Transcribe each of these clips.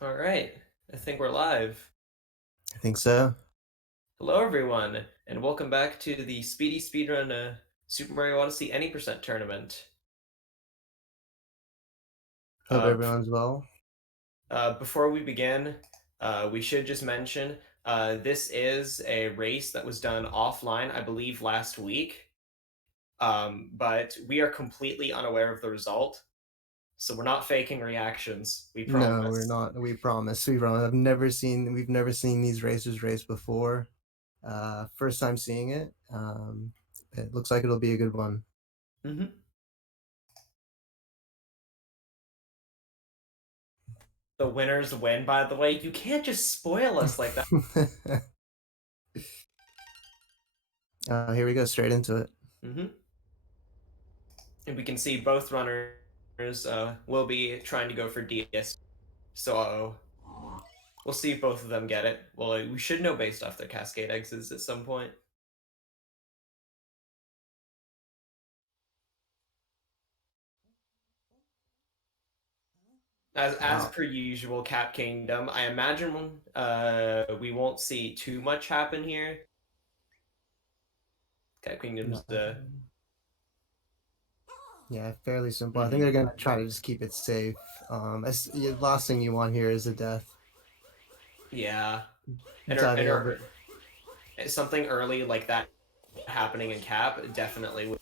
All right, I think we're live. I think so. Hello, everyone, and welcome back to the Speedy Speedrun Super Mario Odyssey Any Tournament. Hope Uh, everyone's well. Before we begin, we should just mention this is a race that was done offline, I believe, last week. But we are completely unaware of the result, so we're not faking reactions. We No, we're promise. not. We promise. We promise. We've never seen these racers race before. First time seeing it. It looks like it'll be a good one. Mm-hmm. The winners win, by the way. You can't just spoil us like that. Here we go, straight into it. Mm-hmm. And we can see both runners will be trying to go for DS. So we'll see if both of them get it. Well, we should know based off their Cascade exits at some point. As Wow. per usual, Cap Kingdom. I imagine we won't see too much happen here. Cap Kingdom's No. the Yeah, fairly simple. I think they're gonna try to just keep it safe. The last thing you want here is a death. yeah, Diving over. something early like that happening in Cap definitely would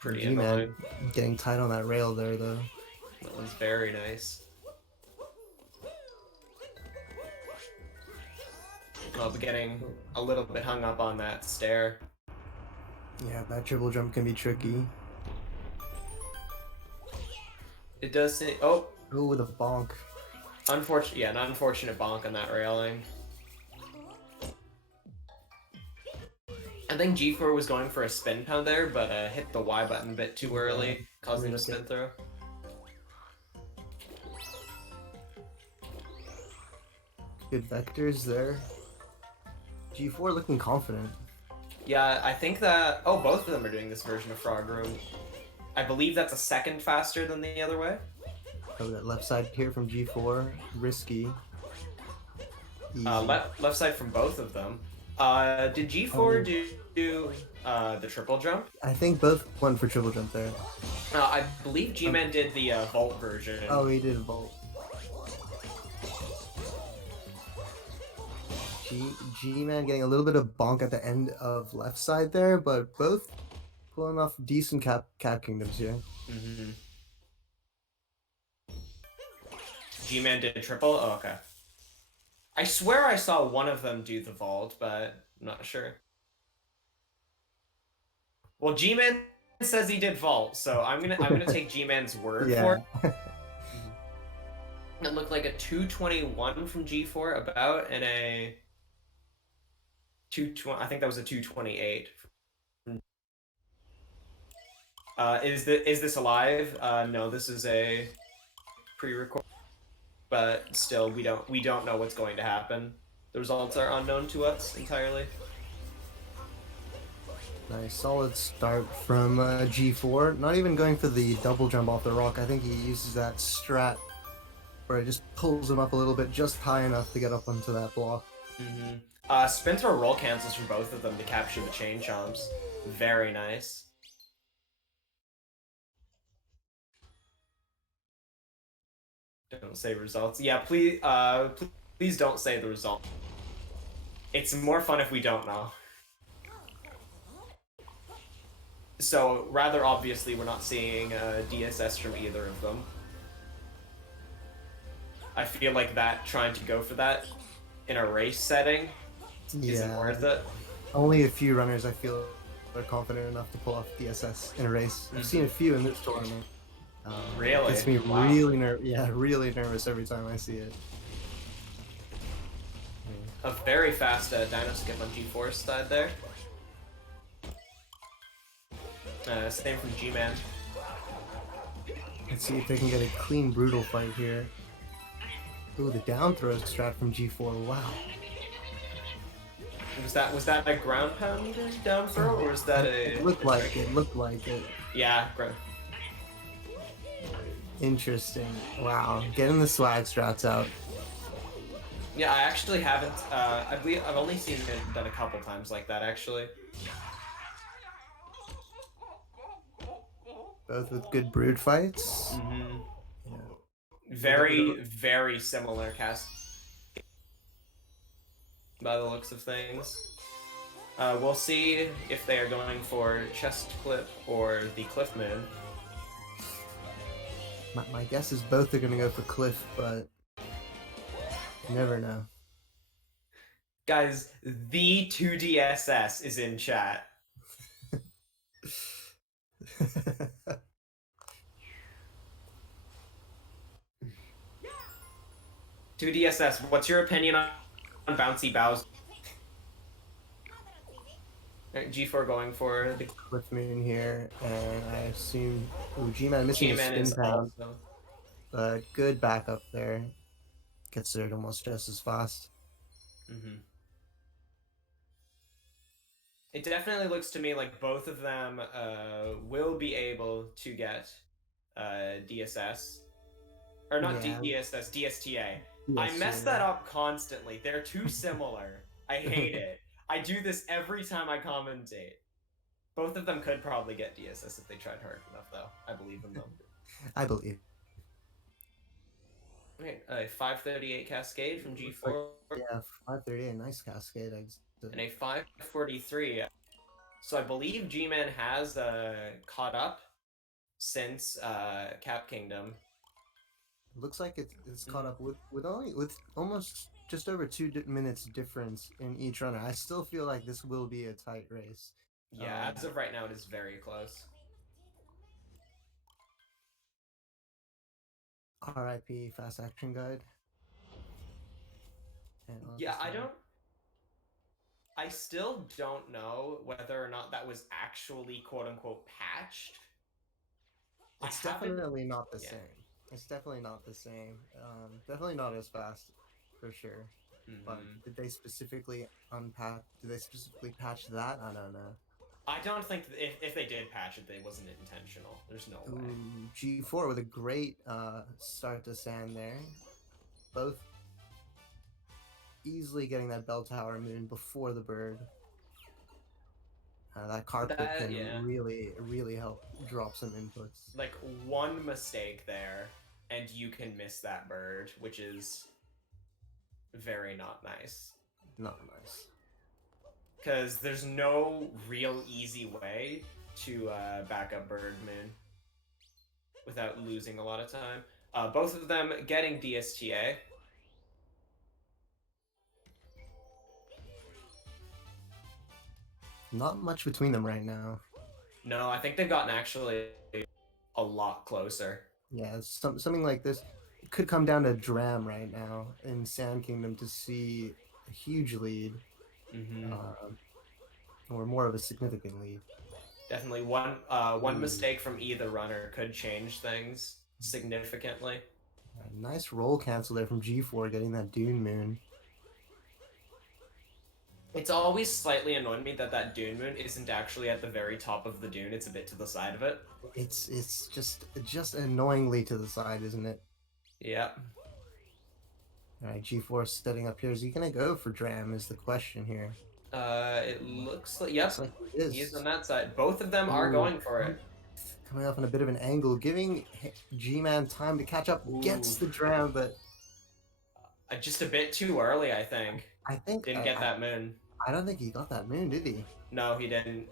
pretty annoying. G-Man getting tight on that rail there, though. That one's very nice. I'll be getting a little bit hung up on that stair. Yeah, that triple jump can be tricky. It does say, oh, Ooh, with a bonk. unfortunate, yeah, an unfortunate bonk on that railing. I think G4 was going for a spin pound there, but hit the Y button a bit too early, causing a spin throw. Good vectors there. G4 looking confident. Yeah, I think that, oh, both of them are doing this version of Frog Room. I believe that's a second faster than the other way. Oh, that left side here from G4. Risky. Easy. Left side from both of them. Did G4 do the triple jump? I think both went for triple jump there. I believe G-Man did the vault version. Oh, he did vault. G-Man getting a little bit of bonk at the end of left side there, but both pulling off decent cap kingdoms here. Mm-hmm. G-Man did triple? Oh, okay. I swear I saw one of them do the vault, but I'm not sure. Well, G-Man says he did vault, so I'm gonna take G-Man's word for it. It looked like a 221 from G4 about, and a 220. I think that was a 228. Is this alive? No, this is a pre-record. But still, we don't know what's going to happen. The results are unknown to us entirely. Nice, solid start from G4. Not even going for the double jump off the rock. I think he uses that strat where it just pulls him up a little bit, just high enough to get up onto that block. Mm-hmm. Spin throw roll cancels from both of them to capture the chain chomps. Very nice. Don't say results. Yeah, please don't say the result. It's more fun if we don't know. So, rather obviously, we're not seeing DSS from either of them. I feel like that, trying to go for that in a race setting isn't worth it. Only a few runners, I feel, are confident enough to pull off DSS in a race. I've seen a few in this tournament. Really? It gets me really nervous every time I see it. A very fast Dino Skip on G4's side there. Same from G-Man. Let's see if they can get a clean, brutal fight here. Ooh, the down throw strat from G4. Wow. Was that a ground pound down throw, or was that a? It looked like it. Yeah, Interesting. Wow, getting the swag strats out. Yeah, I actually haven't. I believe I've only seen it done a couple times like that, actually. Both with good brood fights. Mm-hmm. Yeah. Very similar cast by the looks of things. We'll see if they are going for chest clip or the cliff moon. My guess is both are gonna go for Cliff, but you never know. Guys, the 2DSS is in chat. 2DSS, what's your opinion on bouncy bows? G4 going for the Cliff Moon here, and I assume G-Man missing a G-Man spin is pound, also. but good backup there. Gets there almost just as fast. Mm-hmm. It definitely looks to me like both of them will be able to get DSS. Or not Yeah. DSS, DSTA. I Yes, mess yeah. that up constantly. They're too similar. I hate it. I do this every time I commentate. Both of them could probably get DSS if they tried hard enough, though. I believe in them. I believe. Wait, a 538 Cascade from G4. Yeah, 538, nice cascade exit. And a 543. So I believe G-Man has caught up since Cap Kingdom. Looks like it's caught up with almost just over 2 minutes difference in each runner. I still feel like this will be a tight race. Yeah, as of right now, it is very close. RIP Fast Action Guide. Yeah, I still don't know whether or not that was actually quote-unquote patched. It's definitely not the same. It's definitely not the same. Definitely not as fast, for sure. But did they specifically unpack? Did they specifically patch that? I don't know. I don't think if they did patch it, it wasn't intentional. There's no way. G4 with a great start to sand there. Both easily getting that bell tower moon before the bird. That carpet can really help drop some inputs. Like one mistake there, and you can miss that bird, which is very not nice. Not nice. Because there's no real easy way to back up bird moon without losing a lot of time. Both of them getting DSTA. Not much between them right now. No, I think they've gotten actually a lot closer. Yeah, something like this could come down to Dram right now in Sand Kingdom to see a huge lead. Or more of a significant lead. Definitely one mistake from either runner could change things significantly. Nice roll cancel there from G4 getting that Dune Moon. It's always slightly annoyed me that that Dune Moon isn't actually at the very top of the dune. It's a bit to the side of it. It's just annoyingly to the side, isn't it? Yep. Alright, G4 setting up here. Is he gonna go for Dram is the question here. It looks like, yep, like he is. He's on that side. Both of them are going for it. Coming off on a bit of an angle, giving G-Man time to catch up. Gets the Dram, but just a bit too early, I think. Didn't get that moon. I don't think he got that moon, did he? No, he didn't.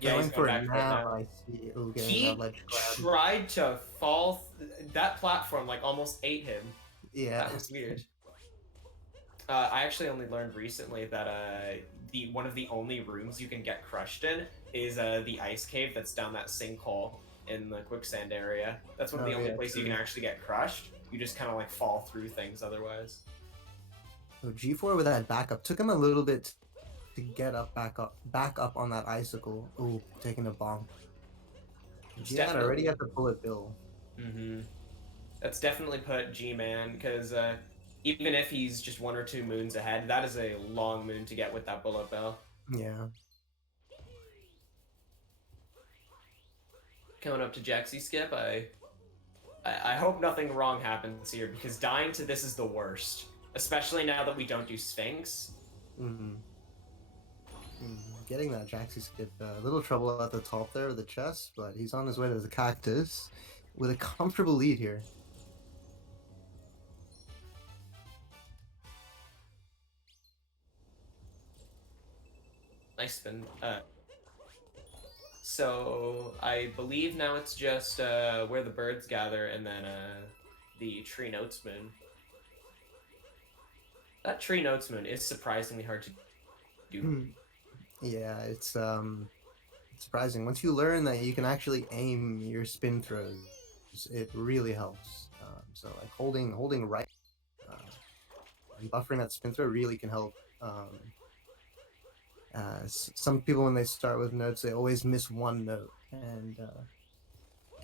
Yeah, he's going for it now. I see. Ooh, he tried to fall. That platform like almost ate him. Yeah, that was weird. I actually only learned recently that one of the only rooms you can get crushed in is the ice cave that's down that sinkhole in the quicksand area. That's one of the only places you can actually get crushed. You just kind of like fall through things otherwise. So G4 with that backup took him a little bit to get back up on that icicle. Ooh, taking a bomb. G-Man already at the bullet bill. That's definitely put G-Man, because even if he's just 1 or 2 moons ahead, that is a long moon to get with that bullet bill. Yeah. Coming up to Jaxie Skip, I I hope nothing wrong happens here, because dying to this is the worst. Especially now that we don't do Sphinx. Mm. Getting that Jaxie skip, a little trouble at the top there of the chest, but he's on his way to the cactus with a comfortable lead here. Nice spin. So I believe now it's just where the birds gather and then the tree notes moon. That tree notes moon is surprisingly hard to do. Yeah, it's surprising. Once you learn that you can actually aim your spin throws, it really helps. So like holding right and buffering that spin throw really can help. Some people, when they start with notes, they always miss one note, and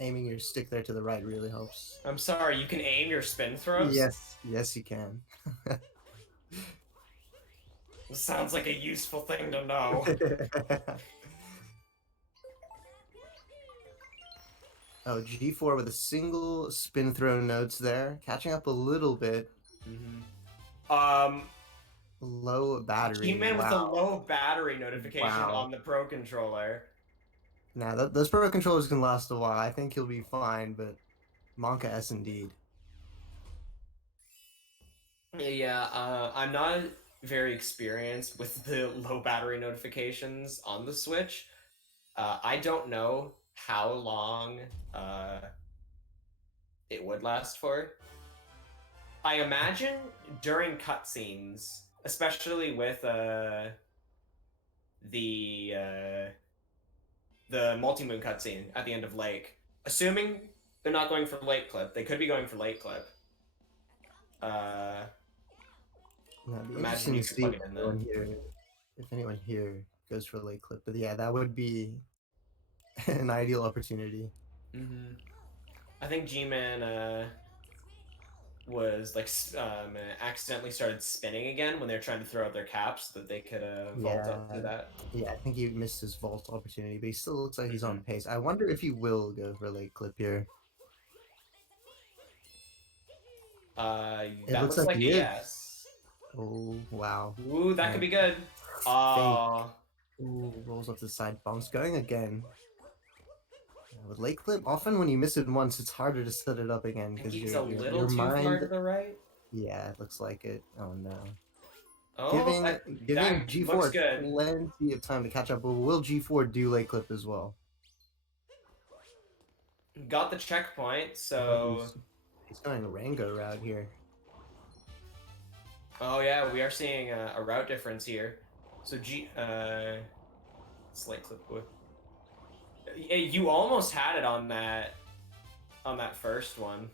aiming your stick there to the right really helps. I'm sorry, you can aim your spin throws? Yes, you can. This sounds like a useful thing to know. Oh, G4 with a single spin throw notes there, catching up a little bit. Low battery. G-Man with a low battery notification on the Pro Controller. Now, those Pro Controllers can last a while. I think he'll be fine, but Monka S indeed. Yeah, I'm not very experienced with the low battery notifications on the Switch. I don't know how long it would last for. I imagine during cutscenes, especially with the multi-moon cutscene at the end of Lake, assuming they're not going for late clip, they could be going for late clip. Imagine you could plug it in then. If anyone here goes for a late clip, but yeah, that would be an ideal opportunity. I think G-Man was like accidentally started spinning again when they're trying to throw out their caps so that they could vault up to that. Yeah, I think he missed his vault opportunity, but he still looks like he's on pace. I wonder if he will go for a late clip here. That looks like a yes. Oh, wow. Ooh, that could be good. Ooh, rolls up the side, bounce going again. With late clip, often when you miss it once, it's harder to set it up again because he's a little your too mind... far to the right. Yeah, it looks like it. Oh no. Oh, giving G4 plenty of time to catch up, but will G4 do late clip as well? Got the checkpoint, so he's going a Rango route here. Oh yeah, we are seeing a route difference here. So it's late clip. You almost had it on that first one.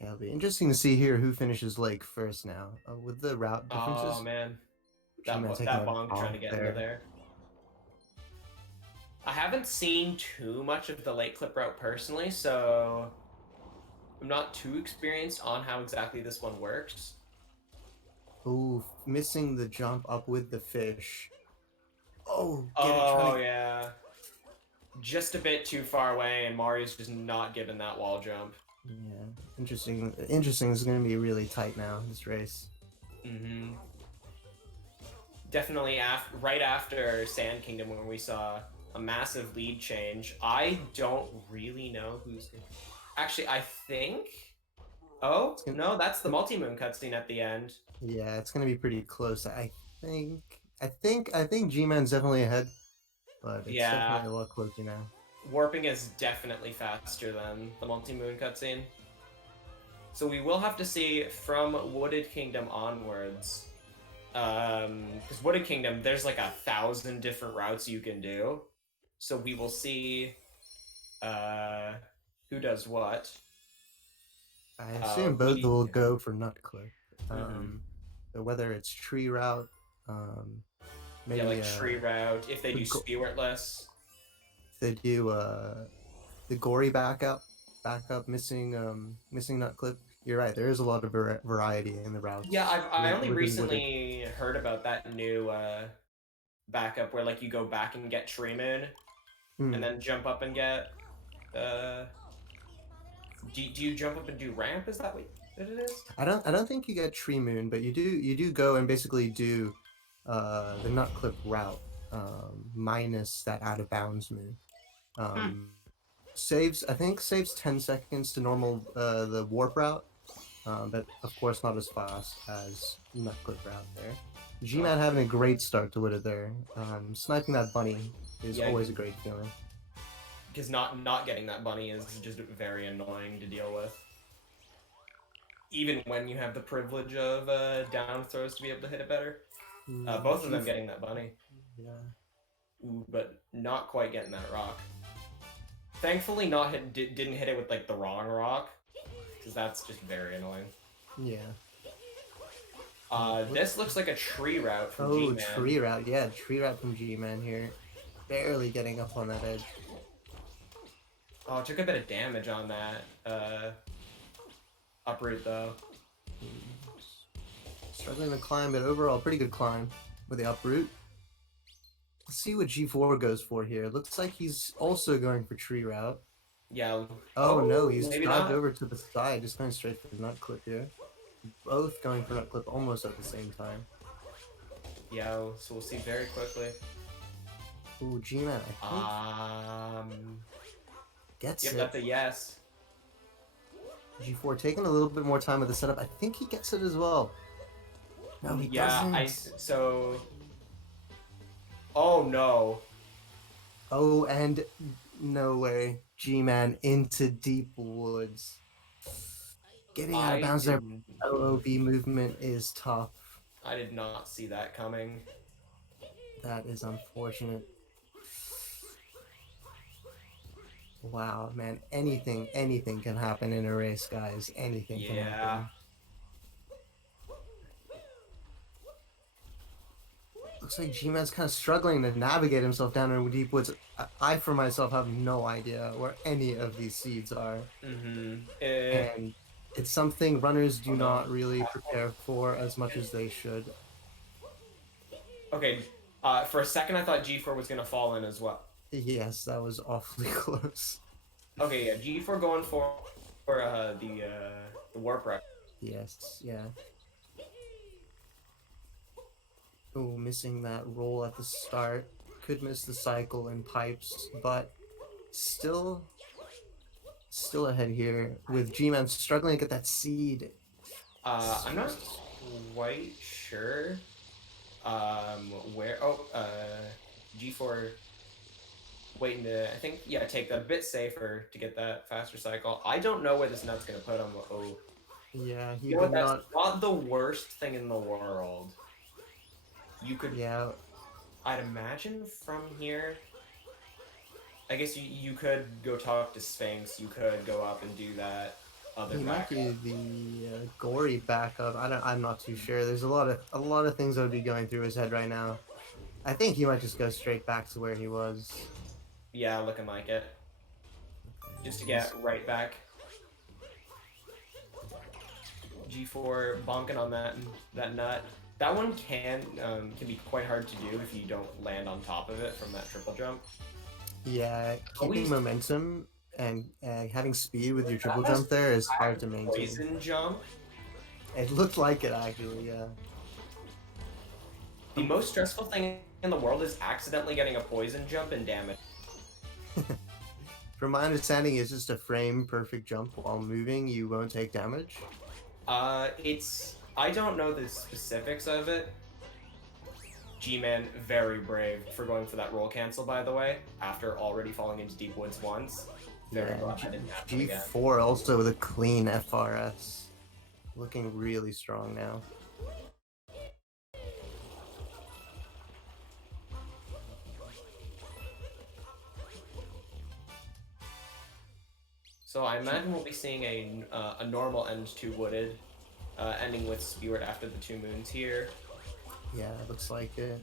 Yeah, it'll be interesting to see here who finishes Lake first now with the route differences. Oh man, that bonk trying to get into there. I haven't seen too much of the late clip route personally, so I'm not too experienced on how exactly this one works. Ooh, missing the jump up with the fish. Oh, yeah. Just a bit too far away, and Mario's just not giving that wall jump. Yeah, interesting. Interesting. This is going to be really tight now, this race. Definitely right after Sand Kingdom, when we saw a massive lead change. I don't really know who's... Actually, I think... Oh, no, that's the multi-moon cutscene at the end. Yeah, it's going to be pretty close. I think G-Man's definitely ahead, but it's definitely a lot closer now. Warping is definitely faster than the multi-moon cutscene. So we will have to see from Wooded Kingdom onwards. Because Wooded Kingdom, there's like 1,000 different routes you can do. So we will see who does what. I assume both will go for Nutcliff. Whether it's tree route, maybe like tree route. If they do Spiritless, if they do the gory backup, missing Nutcliff. You're right. There is a lot of variety in the routes. Yeah, I only recently heard about that new backup where like you go back and get Tree Moon, and then jump up and get. Do you jump up and do ramp? Is that what it is? I don't think you get Tree Moon, but you do go and basically do the nut clip route minus that out of bounds moon. Saves, I think, saves 10 seconds to normal the warp route, but of course not as fast as nut clip route there. G-Man having a great start to it there. Sniping that bunny is always a great feeling. Because not getting that bunny is just very annoying to deal with. Even when you have the privilege of down throws to be able to hit it better. Both of them getting that bunny. Yeah. Ooh, but not quite getting that rock. Thankfully, didn't hit it with like the wrong rock, because that's just very annoying. Yeah. This looks like a tree route from G-Man. Oh, tree route, yeah, tree route from G-Man here. Barely getting up on that edge. Oh, took a bit of damage on that uproot though. Struggling to climb, but overall pretty good climb with the uproot. Let's see what G4 goes for here. Looks like he's also going for tree route. Yeah. Oh no, he's dived over to the side, just going straight for the nut clip here. Both going for nut clip almost at the same time. Yeah, so we'll see very quickly. Ooh, G-Man, I think. Gets it. That's a yes. G4 taking a little bit more time with the setup. I think he gets it as well. No, he doesn't. Oh no. Oh, and no way. G-Man into deep woods. Getting out of bounds there. LOB movement is tough. I did not see that coming. That is unfortunate. Wow, man. Anything can happen in a race, guys. Anything can happen. Looks like G-Man's kind of struggling to navigate himself down in deep woods. I for myself, have no idea where any of these seeds are. And it's something runners do not really prepare for as much as they should. Okay, for a second I thought G4 was going to fall in as well. Yes, that was awfully close. Okay, yeah, G4 going for the warp route. Yes, yeah. Oh, missing that roll at the start. Could miss the cycle in pipes, but still ahead here with G-Man struggling to get that seed. I'm not quite sure where. Oh, G4 waiting to, I think, yeah, take that a bit safer to get that faster cycle. I don't know where this nut's gonna put him. Oh, yeah, he that's not the worst thing in the world. You could, yeah, I'd imagine from here. I guess you could go talk to Sphinx. You could go up and do that. He might do the gory backup. I'm not too sure. There's a lot of things that would be going through his head right now. I think he might just go straight back to where he was. Yeah, looking like it. Just to get right back. G4 bonking on that nut. That one can be quite hard to do if you don't land on top of it from that triple jump. Yeah, keeping momentum and having speed with your triple jump there is hard to maintain. Poison jump? It looked like it actually, yeah. The most stressful thing in the world is accidentally getting a poison jump and damage. From my understanding, it's just a frame perfect jump while moving, you won't take damage. I don't know the specifics of it. G-Man, very brave for going for that roll cancel, by the way, after already falling into deep woods once. Very glad that didn't happen again. G4 also with a clean FRS. Looking really strong now. So I imagine we'll be seeing a normal end to wooded, ending with Speedrun after the 2 moons here. Yeah, it looks like it.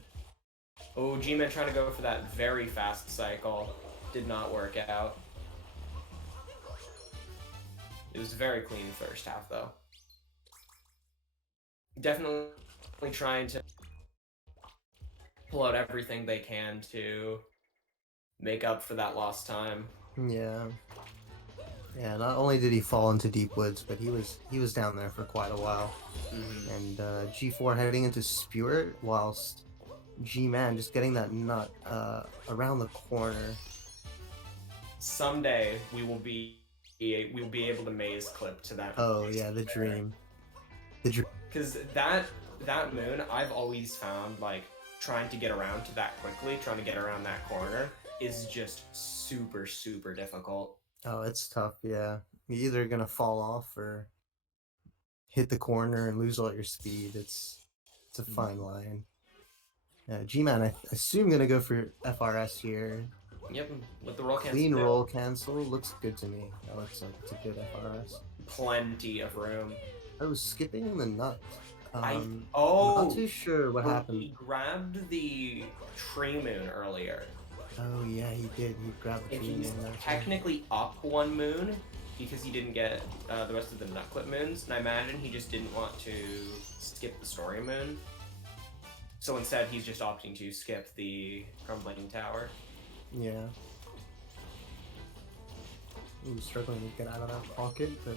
Oh, G-Man trying to go for that very fast cycle. Did not work out. It was very clean first half, though. Definitely trying to pull out everything they can to make up for that lost time. Yeah. Yeah, not only did he fall into deep woods, but he was down there for quite a while. Mm-hmm. And G4 heading into Spewer, whilst G-Man just getting that nut around the corner. Someday we will be able to maze clip to that. Oh yeah, the dream. The dream. Because that moon, I've always found like trying to get around to that quickly, trying to get around that corner is just super difficult. Oh, it's tough. Yeah, you're either gonna fall off or hit the corner and lose all your speed. It's a fine line. G-Man, I assume gonna go for FRS here. Yep, with the roll cancel. Clean roll cancel looks good to me. That looks like it's a good FRS. Plenty of room. I was skipping the nut. Not too sure what happened. He grabbed the tree moon earlier. Oh yeah, he did. He grabbed the tree moon. He's technically up one moon because he didn't get the rest of the nut clip moons, and I imagine he just didn't want to skip the story moon. So instead, he's just opting to skip the crumbling tower. Yeah. He's struggling to get out of that pocket, but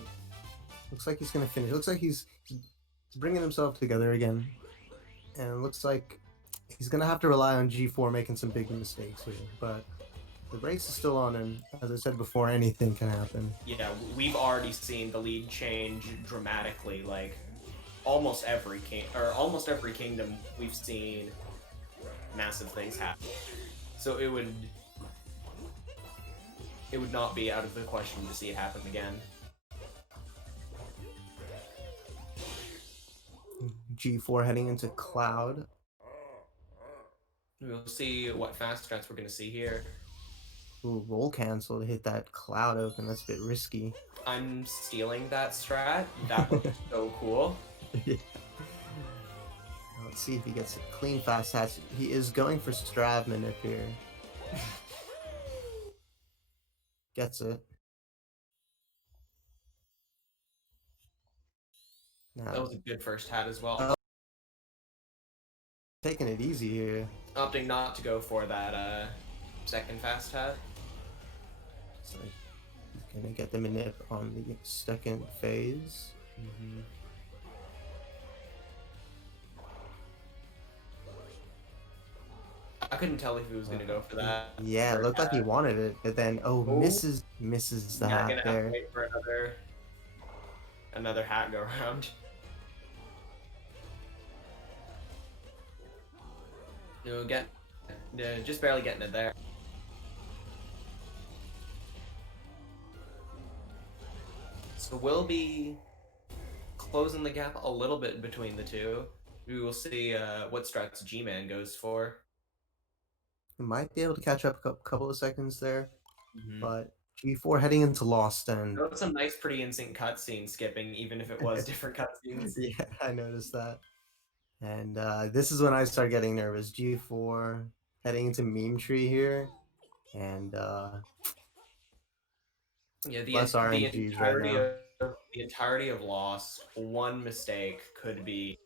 looks like he's gonna finish. Looks like he's bringing himself together again, and it looks like he's gonna have to rely on G4 making some big mistakes here. But the brakes is still on, and as I said before, anything can happen. Yeah, we've already seen the lead change dramatically. Like almost every kingdom we've seen massive things happen. So it would not be out of the question to see it happen again. G4 heading into Cloud. We'll see what fast strats we're going to see here. Ooh, roll cancel to hit that Cloud open. That's a bit risky. I'm stealing that strat. That was so cool. Yeah. Let's see if he gets a clean fast hatch. He is going for Strav Manip here. Gets it. That was a good first hat as well. Taking it easy here. Opting not to go for that second fast hat. So he's gonna get the Manip on the second phase. Mm-hmm. I couldn't tell if he was gonna go for that. Yeah, it looked like he wanted it, but then misses the hat gonna there. have to wait for another hat go around. No, just barely getting it there. So we'll be closing the gap a little bit between the two. We will see what strats G-Man goes for. He might be able to catch up a couple of seconds there, Mm-hmm. but G4 heading into Lost End. There was some nice, pretty in-sync cutscene skipping, even if it was different cutscenes. Yeah, I noticed that. And this is when I start getting nervous. G4 heading into Meme Tree here, and yeah, the entirety of Lost, one mistake could be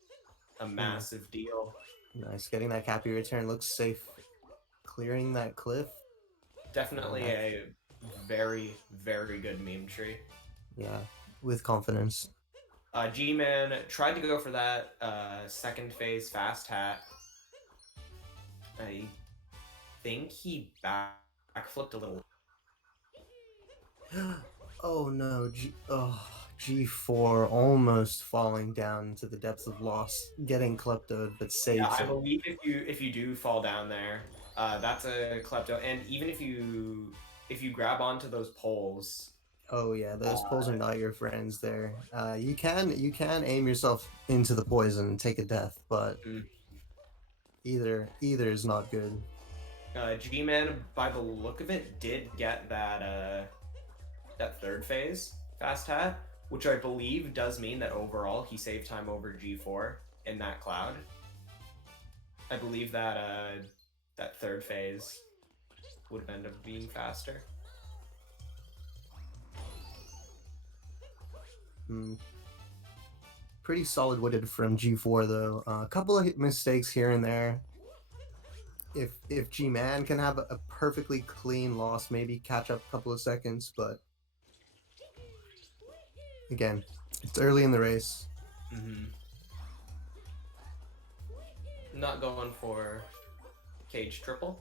a massive deal. Nice, getting that Cappy return looks safe. Clearing that cliff. Definitely a very, very good meme tree. Yeah, with confidence. G-Man tried to go for that second phase fast hat. I think he backflipped a little. Oh no, G4 almost falling down into the depths of loss, getting kleptoed, but saves Yeah, I it. believe if you do fall down there, that's a klepto, and even if you grab onto those poles. Oh yeah, those poles are not your friends there. You can aim yourself into the poison and take a death, but either is not good. G-Man, by the look of it, did get that that third phase fast hat, which I believe does mean that overall he saved time over G4 in that cloud. I believe that that third phase would have ended up being faster. Pretty solid wooden from G4 though. A couple of mistakes here and there. if G-Man can have a perfectly clean loss, maybe catch up a couple of seconds, but again, it's early in the race. Not going for cage triple.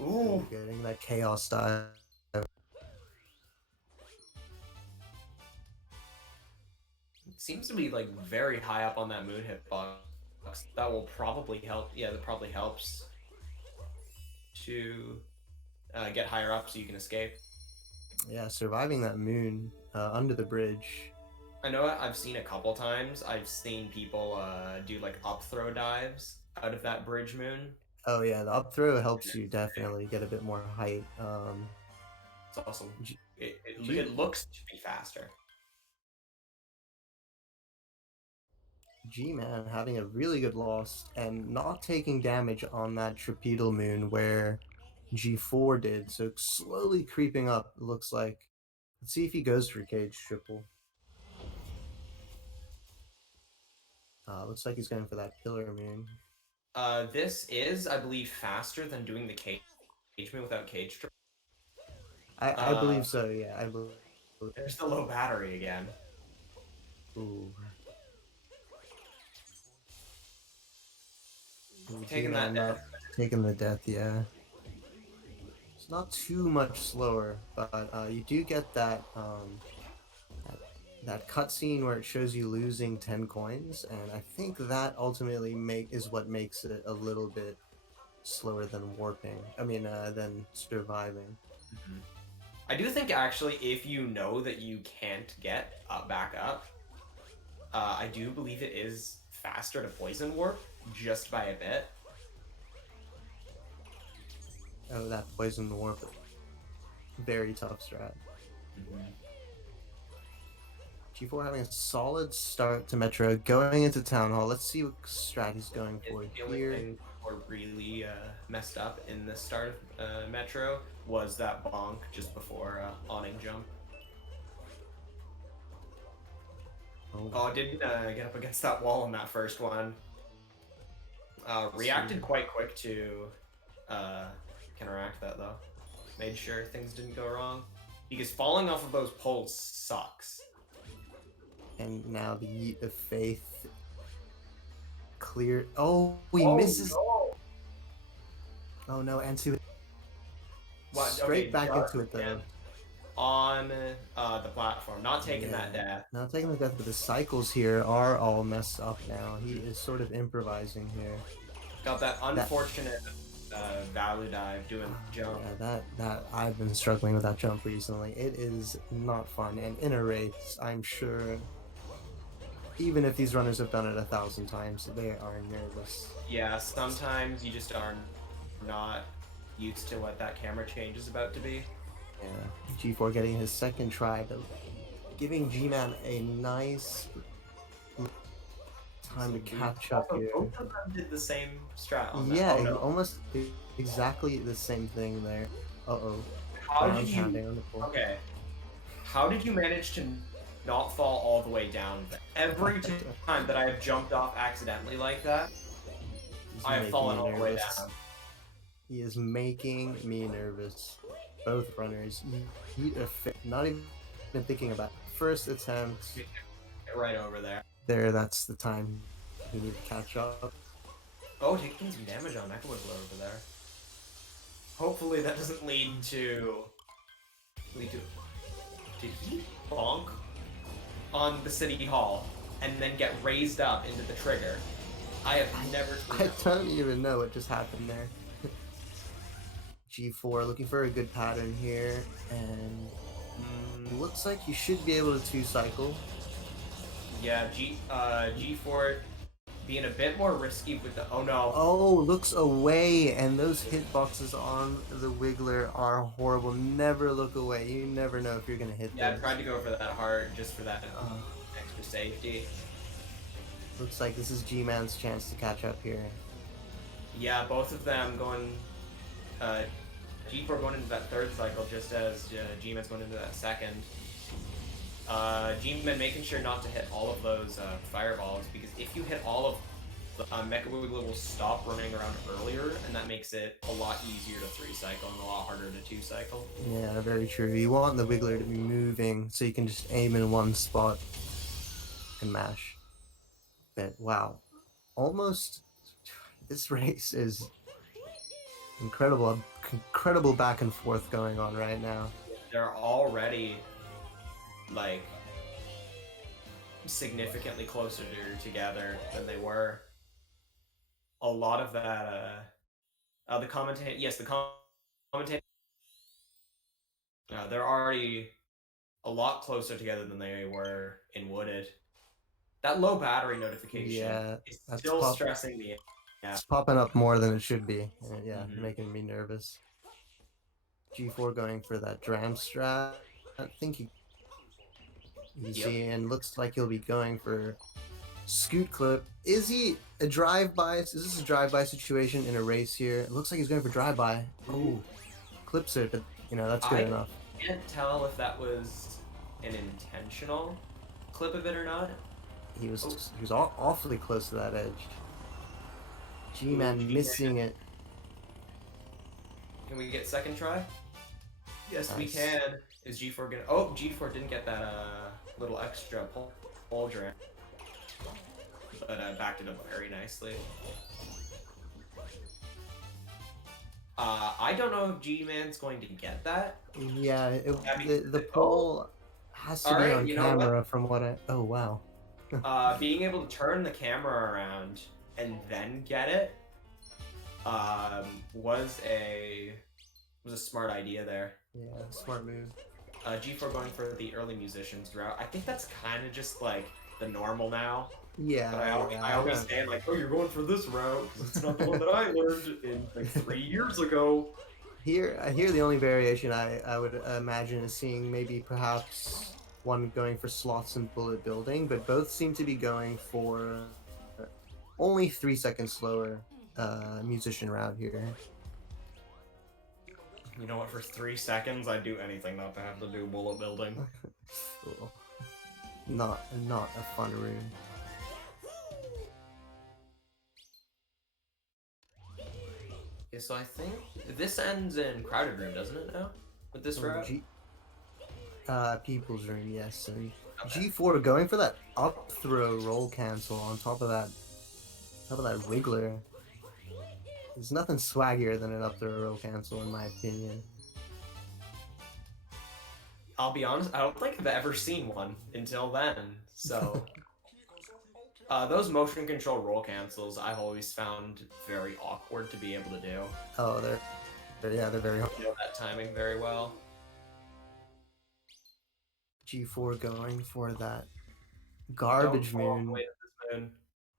Ooh, getting that chaos style. It seems to be like very high up on that moon hitbox. That will probably help. Yeah, that probably helps to get higher up so you can escape. Yeah, surviving that moon under the bridge. I know I've seen a couple times. I've seen people do like up throw dives out of that bridge moon. Oh yeah, the up throw helps you definitely get a bit more height. It's awesome. It looks to be faster. G-Man having a really good loss and not taking damage on that trapedal moon where G4 did, so slowly creeping up, it looks like. Let's see if he goes for cage triple. Looks like he's going for that pillar moon. This is, I believe, faster than doing the cage moon without cage triple. I believe so, yeah. I believe. There's the low battery again. Ooh. Taking that death. Taking the death, yeah. It's not too much slower, but you do get that that cutscene where it shows you losing 10 coins, and I think that ultimately is what makes it a little bit slower than warping. I mean, than surviving. I do think actually, if you know that you can't get back up, I do believe it is faster to poison warp just by a bit. Oh, that poison warp. Very tough strat. G4 having a solid start to Metro, going into Town Hall. Let's see what strat he's going for here. Or really messed up in the start of Metro was that bonk just before awning jump. Oh, didn't get up against that wall in that first one. Reacted quite quick to counteract that though. Made sure things didn't go wrong. Because falling off of those poles sucks. And now the Yeet of Faith clear. Oh, he misses. No. Oh no, and to Straight back into it though. On the platform, not taking that death. Not taking the death, but the cycles here are all messed up now. He is sort of improvising here. Got that unfortunate value dive doing jump. Yeah, that I've been struggling with that jump recently. It is not fun, and in a race, I'm sure. Even if these runners have done it 1,000 times, they are nervous. Yeah, sometimes you just are not used to what that camera change is about to be. Yeah, G4 getting his second try, but giving G-Man a nice time to catch up here. Both of them did the same strat on that. Yeah, Oh, no. almost exactly the same thing there. Uh-oh. How did you... Okay. How did you manage to not fall all the way down? Every time that I have jumped off accidentally like that, I have fallen all the way down. He is making me nervous. Both runners. Not even thinking about it. First attempt. Get right over there. There, that's the time you need to catch up. Oh, taking some damage on Mecha Wiggler over there. Hopefully that doesn't lead to... Did he bonk on the City Hall and then get raised up into the trigger? I have never seen I don't even know what just happened there. G4 looking for a good pattern here, and looks like you should be able to 2-cycle. Yeah, G4 being a bit more risky with the... Oh no. Oh, looks away, and those hitboxes on the Wiggler are horrible. Never look away. You never know if you're going to hit them. I tried to go for that hard just for that extra safety. Looks like this is G-Man's chance to catch up here. Yeah, both of them going... G4 going into that third cycle just as G-Man's going into that second. G-Man making sure not to hit all of those fireballs, because if you hit all of Mecha Wiggler will stop running around earlier, and that makes it a lot easier to 3-cycle and a lot harder to 2-cycle. Yeah, very true. You want the Wiggler to be moving so you can just aim in one spot and mash. But wow, almost this race is incredible back and forth going on right now. They're already like significantly closer together than they were. A lot of that, the commentator, yes, the commentator, they're already a lot closer together than they were in Wooded. That low battery notification is still stressing me. Yeah. It's popping up more than it should be. Yeah, making me nervous. G4 going for that dram strat. I think easy, and looks like he'll be going for scoot clip. Is he a drive-by? Is this a drive-by situation in a race here? It looks like he's going for drive-by. Oh, clips it, but you know, that's good enough. I can't tell if that was an intentional clip of it or not. He was awfully close to that edge. G-Man missing it. Can we get second try? Yes, we can. Is G4 gonna... Oh, G4 didn't get that little extra pole jam. But backed it up very nicely. I don't know if G-Man's going to get that. Yeah, the pole has to be on camera from what I... Oh, wow. Being able to turn the camera around and then get it was a smart idea there. Yeah, smart move. G4 going for the early musicians route. I think that's kind of just like the normal now. Yeah, but I always say like, oh, you're going for this route because it's not the one that I learned in like 3 years ago. Here the only variation I would imagine is seeing maybe perhaps one going for slots and bullet building, but both seem to be going for only 3 seconds slower musician route here. You know what? For 3 seconds, I'd do anything not to have to do bullet building. Cool. Not a fun room. Yeah, so I think this ends in crowded room, doesn't it now? With this route? People's room, yes. And G4 going for that up throw roll cancel on top of that wiggler. There's nothing swaggier than an up throw roll cancel in my opinion. I'll be honest, I don't think I've ever seen one until then. So those motion control roll cancels I've always found very awkward to be able to do. Oh, they're very hard. You know that timing very well. G4 going for that garbage moon.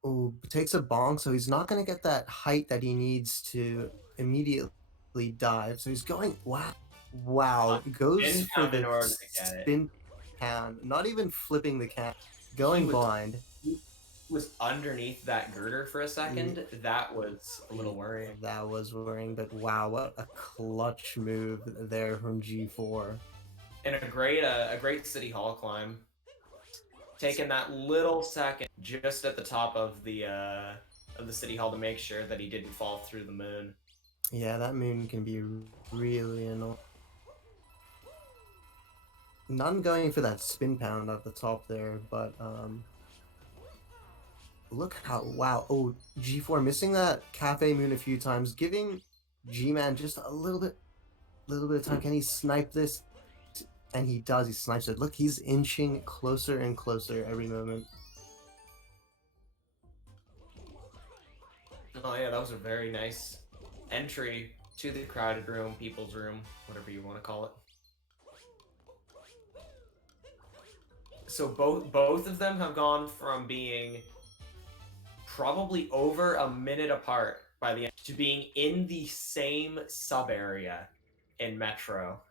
Oh, takes a bonk, so he's not going to get that height that he needs to immediately dive. So he's going, wow, goes for the spin pound, not even flipping the can, going blind. He was underneath that girder for a second. That was a little worrying. That was worrying, but wow, what a clutch move there from G4. And a great City Hall climb. Taking that little second just at the top of the City Hall to make sure that he didn't fall through the moon. Yeah, that moon can be really annoying. None going for that spin pound at the top there, but look how oh, G4 missing that cafe moon a few times, giving G-Man just a little bit of time. Can he snipe this? And he does, he snipes it. Look, he's inching closer and closer every moment. Oh yeah, that was a very nice entry to the crowded room, people's room, whatever you want to call it. So both of them have gone from being probably over a minute apart by the end to being in the same sub-area in Metro.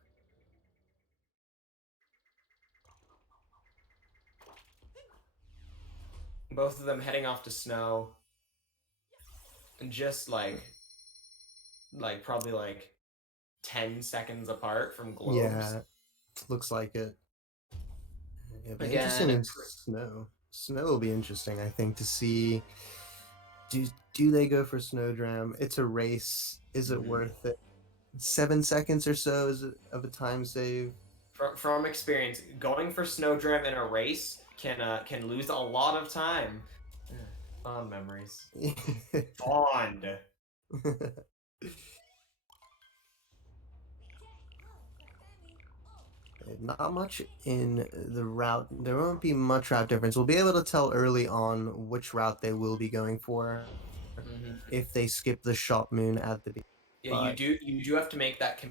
Both of them heading off to snow, and just like probably like 10 seconds apart from globes. Yeah, looks like it. It'll be interesting in snow. Snow will be interesting, I think, to see do they go for Snowdram? It's a race. Is it Mhm. worth it? 7 seconds or so is it of a time save. From experience, going for Snowdram in a race can lose a lot of time. Yeah, fond memories. Fond. Not much in the route. There won't be much route difference. We'll be able to tell early on which route they will be going for Mhm. if they skip the shot moon at the beginning. Yeah, But you do have to make that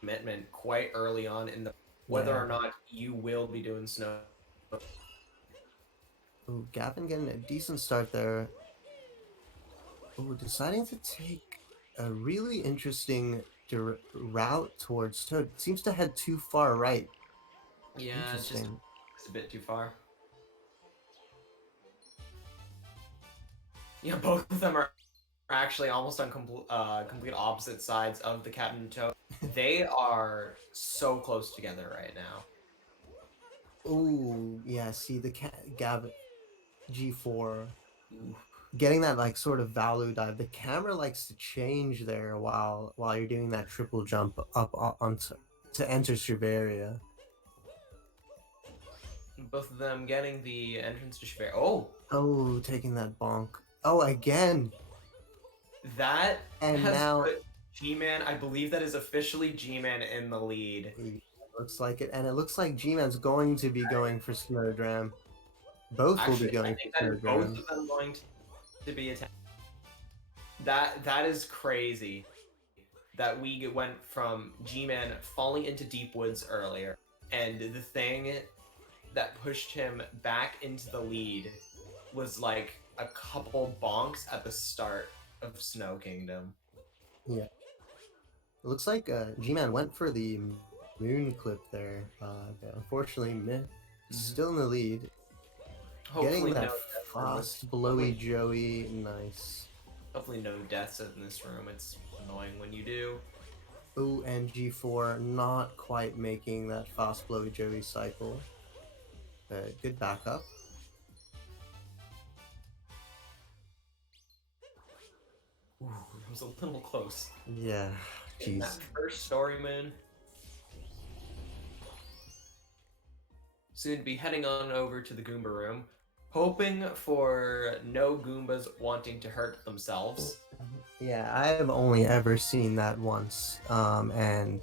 commitment quite early on in the whether yeah. or not you will be doing snow. Ooh, Gavin getting a decent start there. Ooh, deciding to take a really interesting route towards Toad. Seems to head too far right. Yeah, Interesting. it's a bit too far. Yeah, both of them are actually almost on complete opposite sides of the Captain Toad. They are so close together right now. Oh, yeah, see the Gavin G4 Ooh. getting that like sort of value dive. The camera likes to change there while you're doing that triple jump up onto to enter Shiveria. Both of them getting the entrance to Schwer. Oh, Oh, taking that bonk. Oh, again. that And has now put G-Man, I believe that is officially G-Man in the lead. it looks like it, and it looks like G-Man's going to be going for Snowdram. Both will be Actually, I going think for that is both Snowdram. of them going to be attacked. That is crazy. That we went from G-Man falling into deep woods earlier, and the thing that pushed him back into the lead was like a couple bonks at the start of Snow Kingdom. Yeah. It looks like G-Man went for the moon clip there, but unfortunately, meh. Mm-hmm. Still in the lead. Getting Hopefully no that deaths in this. fast, blowy Joey, nice. Hopefully no deaths in this room. It's annoying when you do. Ooh, and G4 not quite making that fast, blowy Joey cycle. Good backup. Ooh, it was a little close. Yeah, In that jeez. first story moon. Soon be heading on over to the Goomba room, hoping for no Goombas wanting to hurt themselves. Yeah, I have only ever seen that once, and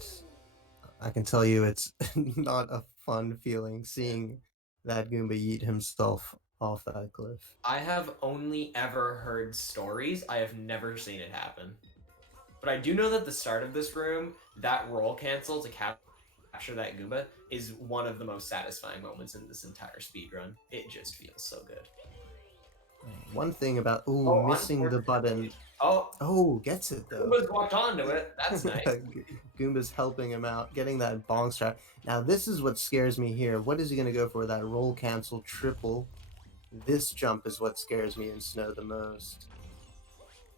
I can tell you it's not a fun feeling seeing that Goomba yeet himself off that cliff. I have only ever heard stories. I have never seen it happen. But I do know that the start of this room, that roll cancel to capture that Goomba, is one of the most satisfying moments in this entire speedrun. It just feels so good. One thing about Oh, missing the unfortunately. button. Oh, Oh, gets it though. Goomba's walked onto it. That's nice. Goomba's helping him out, getting that bong strap. Now this is what scares me here. What is he gonna go for? That roll cancel triple. This jump is what scares me in Snow the most.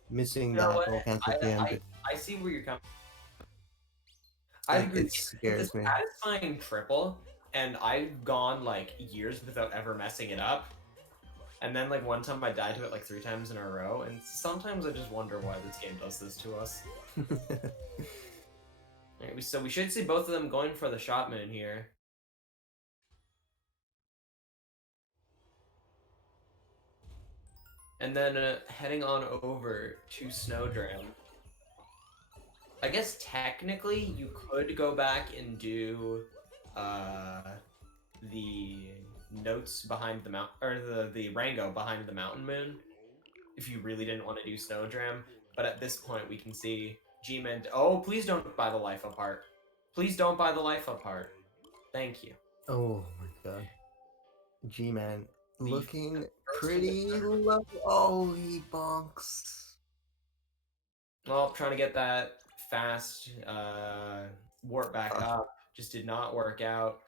Missing You know that what? roll cancel at the I, end, I, I see where you're coming. I agree. it It's a scares me. satisfying triple, and I've gone like years without ever messing it up. And then like one time I died to it like 3 times in a row, and sometimes I just wonder why this game does this to us. Alright, so we should see both of them going for the shot moon here. And then heading on over to Snowdram. I guess technically you could go back and do uh, the notes behind the mount or the Rango behind the mountain moon if you really didn't want to do Snowdram. But at this point, we can see G-Man. Oh, please don't buy the life apart. Please don't buy the life apart. Thank you. Oh my god. G-Man The looking first in the pretty tournament. low. Oh, he bonks. Well, trying to get that fast warp back Uh, up just did not work out.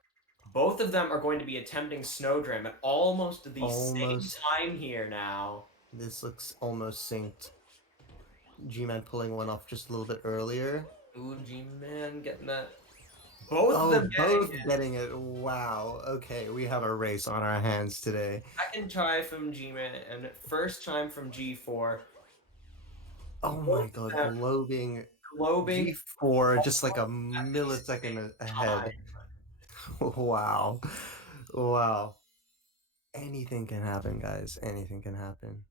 Both of them are going to be attempting Snowdram at almost the same almost. time here now. This looks almost synced. G-Man pulling one off just a little bit earlier. Ooh, G-Man getting that. Both of Oh, them getting both getting it. Wow. Okay, we have a race on our hands today. second try from G-Man and first time from G4. Oh Both my of god, them globing globing G4 just like a almost at the millisecond same ahead. time. Wow. Wow. Anything can happen, guys. Anything can happen.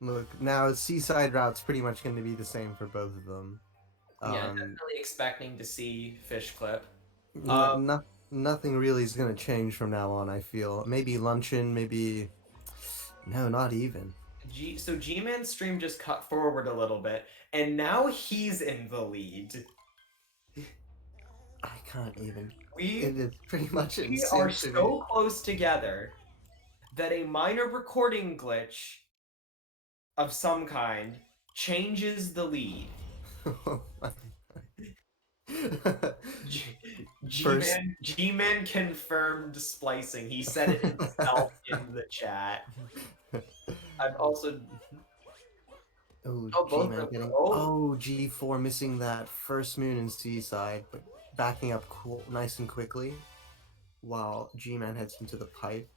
Look, now Seaside Route's pretty much going to be the same for both of them. Yeah, Um, definitely expecting to see Fish Clip. n no nothing really is going to change from now on, I feel. Maybe luncheon, maybe... No, not even. So G-Man's stream just cut forward a little bit, and now he's in the lead. I can't even. We It is pretty much in we are sync to me. so close together that a minor recording glitch of some kind changes the lead. Oh my First. G-Man confirmed splicing. He said it himself in the chat. I've also Oh, both of G-Man them. getting... Oh, Oh, G4 missing that first moon in Seaside, but backing up nice and quickly while G-Man heads into the pipe.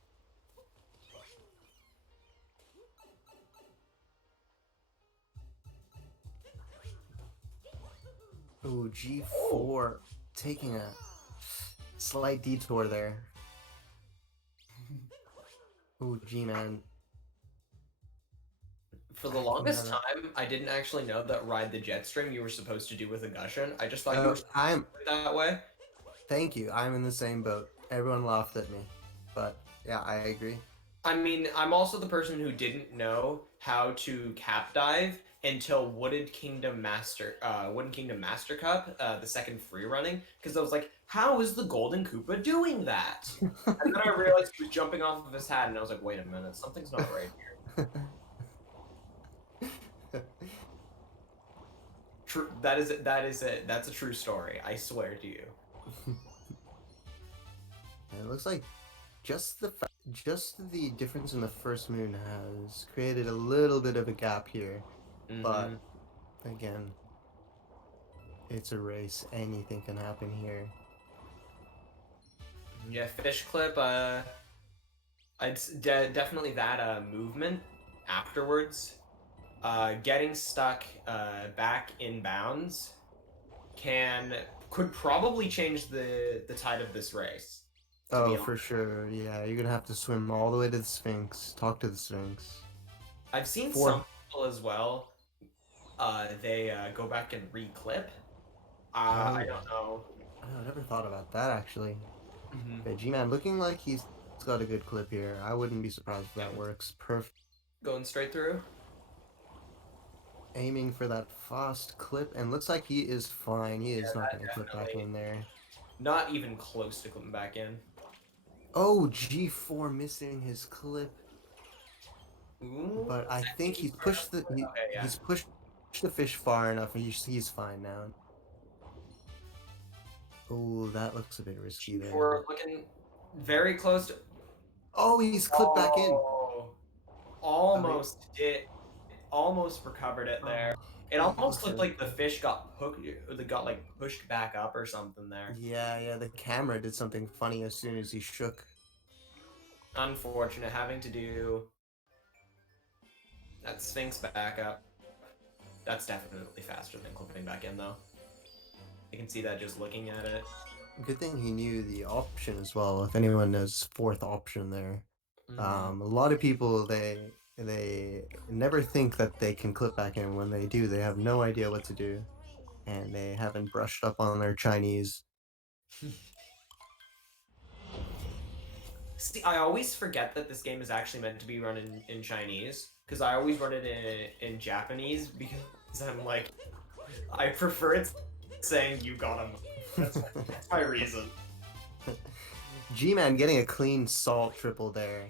Oh, G4 taking a slight detour there. Oh, G-Man. for the longest time, I didn't actually know that Ride the Jet Stream you were supposed to do with a Gushin. I just thought you were supposed to do it that way. Thank you. I'm in the same boat. Everyone laughed at me, but yeah, I agree. I mean, I'm also the person who didn't know how to cap dive until Wooded Kingdom Master Cup, the second free running, because I was like, how is the Golden Koopa doing that? And then I realized he was jumping off of his hat, and I was like, wait a minute, something's not right here. True, that's a true story. I swear to you. And it looks like just the difference in the first moon has created a little bit of a gap here. But again, it's a race. Anything can happen here. Yeah, Fish Clip, definitely that movement afterwards, getting stuck back in bounds could probably change the tide of this race. Oh, for sure. Yeah, you're gonna have to swim all the way to the Sphinx, talk to the Sphinx. I've seen some people as well. They go back and re-clip. I don't know. I never thought about that actually. Okay, G-Man looking like he's got a good clip here. I wouldn't be surprised if that works. Perfect. Going straight through. Aiming for that fast clip, and looks like he is fine. He is not going to clip back in there. Not even close to clipping back in. Oh, G4 missing his clip. Ooh, but I think he's pushed the he's pushed the fish far enough. He's fine now. Oh, that looks a bit risky there. We're looking very close to... Oh, he's clipped back in. Almost recovered it there. It almost looked like the fish got hooked, like pushed back up or something there. Yeah, the camera did something funny as soon as he shook. Unfortunate, having to do that Sphinx back up. That's definitely faster than clipping back in, though. You can see that just looking at it. Good thing he knew the option as well. If anyone knows fourth option there, a lot of people they never think that they can clip back in. When they do, they have no idea what to do, and they haven't brushed up on their Chinese. See, I always forget that this game is actually meant to be run in Chinese, because I always run it in Japanese, because I'm like, I prefer it saying you got him. That's my reason. G-Man getting a clean salt triple there.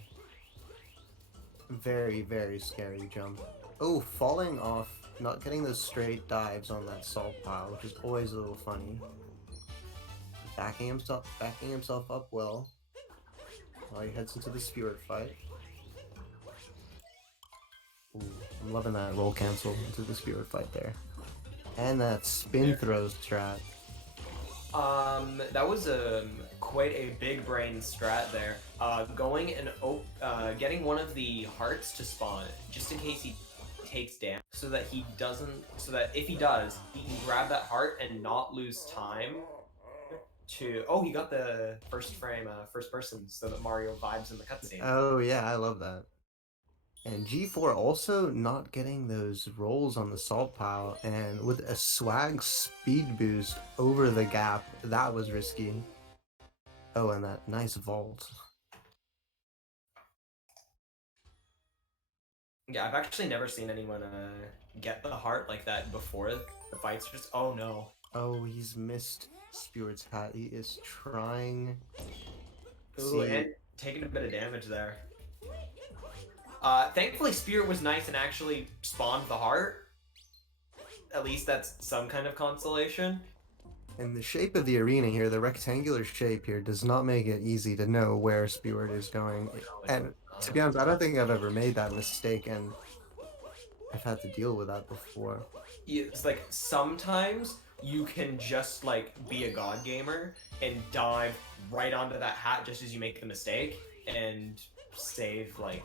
Very, very scary jump. Oh, falling off, not getting those straight dives on that salt pile, which is always a little funny. Backing himself up well while he heads into the spirit fight. Ooh, I'm loving that roll cancel into the spirit fight there. And that spin throw strat. That was quite a big brain strat there. Going and getting one of the hearts to spawn, just in case he takes damage, so that he doesn't, so that if he does, he can grab that heart and not lose time to. Oh, he got the first frame, first person, so that Mario vibes in the cutscene. Oh yeah, I love that. And G4 also not getting those rolls on the salt pile, and with a swag speed boost over the gap, that was risky. Oh, and that nice vault. Yeah, I've actually never seen anyone get the heart like that before the fights. Just oh no. Oh, he's missed Spear's hat. He is trying. Ooh, See, and taking a bit of damage there. Thankfully, Spirit was nice and actually spawned the heart. At least that's some kind of consolation. and the shape of the arena here, the rectangular shape here, does not make it easy to know where Spear is going. And to be honest, I don't think I've ever made that mistake, and I've had to deal with that before. It's like sometimes you can just like be a god gamer and dive right onto that hat just as you make the mistake and save like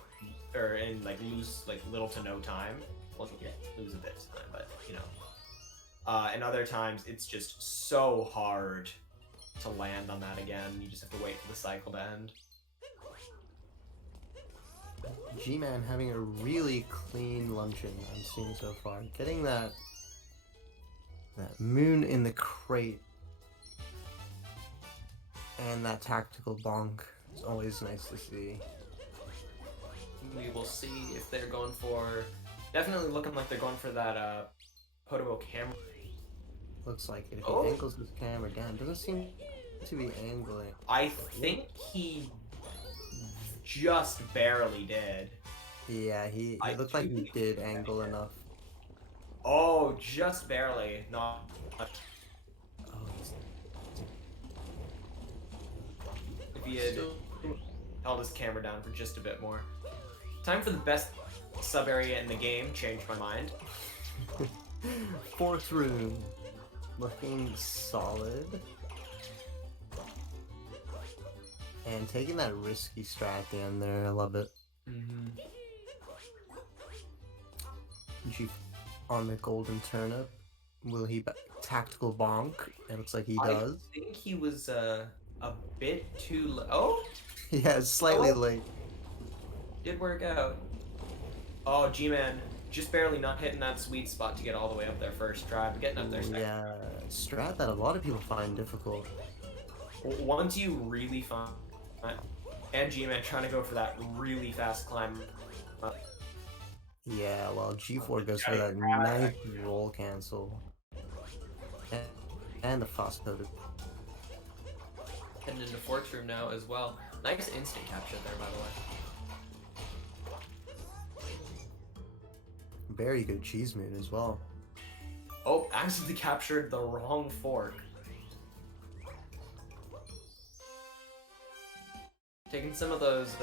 and like lose like little to no time. Well, yeah, lose a bit of time, but you know. And other times it's just so hard to land on that again. You just have to wait for the cycle to end. G-Man having a really clean luncheon I'm seeing so far. Getting that moon in the crate and that tactical bonk is always nice to see. We will see if they're going for... Definitely looking like they're going for that Potable camera. Looks like it. If he angles his camera down, doesn't seem to be angling. I think he just barely did. Yeah, he looked like he did angle enough. Oh, just barely. Not much. If he had held his camera down for just a bit more. Time for the best sub area in the game. Changed my mind. Fourth room. Looking solid. And taking that risky strat at the end there, I love it. G on the golden turnip. Will he tactical bonk? It looks like he does. I think he was a bit too oh? Yeah, slightly late. Did work out. Oh, G-Man. Just barely not hitting that sweet spot to get all the way up there first try, but getting up there second. Yeah, strat that a lot of people find difficult. Once you really find... And G-Man trying to go for that really fast climb. Yeah, well, G4 goes for that nice roll cancel. And the fast coded. Heading into fourth room now as well. Nice instant capture there, by the way. Very good cheese moon as well. Oh, accidentally captured the wrong fork. Taking some of those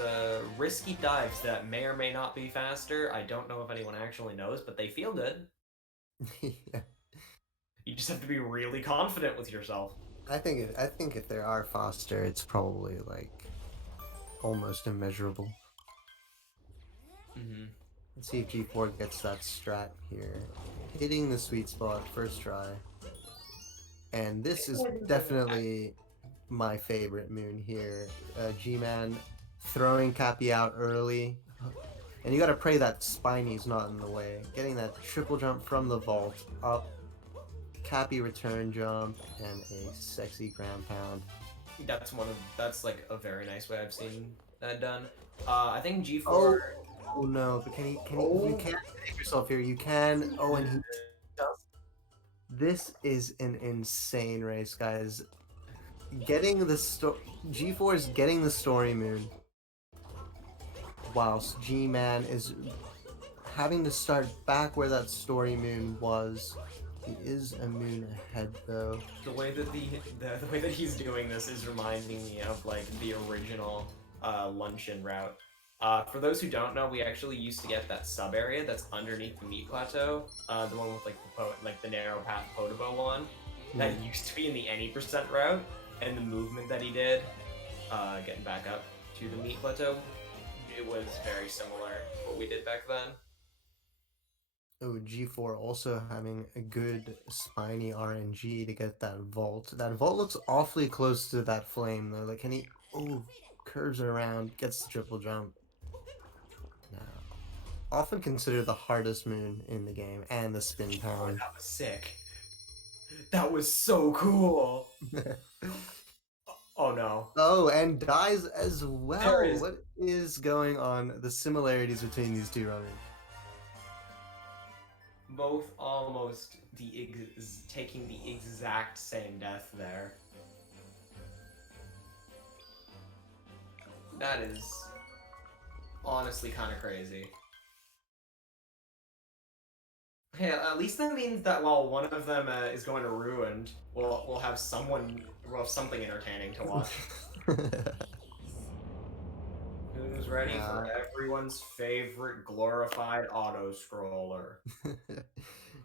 risky dives that may or may not be faster. I don't know if anyone actually knows, but they feel good. Yeah. You just have to be really confident with yourself. I think if there are faster, it's probably like almost immeasurable. Let's see if G4 gets that strat here. Hitting the sweet spot first try. And this is definitely my favorite moon here. G-Man throwing Cappy out early. And you gotta pray that Spiney's not in the way. Getting that triple jump from the vault up. Cappy return jump and a sexy ground pound. That's like a very nice way I've seen that done. I think G4... Oh no, but can you can't save yourself here. You can. Oh, and he does. This is an insane race, guys. Getting the G4 is getting the story moon, whilst G-Man is having to start back where that story moon was. He is a moon ahead though. The way that the way that he's doing this is reminding me of like the original luncheon route. For those who don't know, we actually used to get that sub area that's underneath the meat plateau, the one with like the narrow path Potable one. that used to be in the any percent route, and the movement that he did, getting back up to the meat plateau, it was very similar to what we did back then. Oh, G4 also having a good spiny RNG to get that vault. That vault looks awfully close to that flame though. Like, can he? Oh, curves it around, gets the triple jump. Now, often considered the hardest moon in the game, and the spin Oh, pound. that was sick. That was so cool. Oh no. Oh, and dies as There well. is What is going on? The similarities between these two runners. both almost taking the exact same death there. That is honestly kind of crazy. Hey, at least that means that while one of them is going to ruined, we'll have something entertaining to watch. Who's ready for everyone's favorite glorified auto scroller?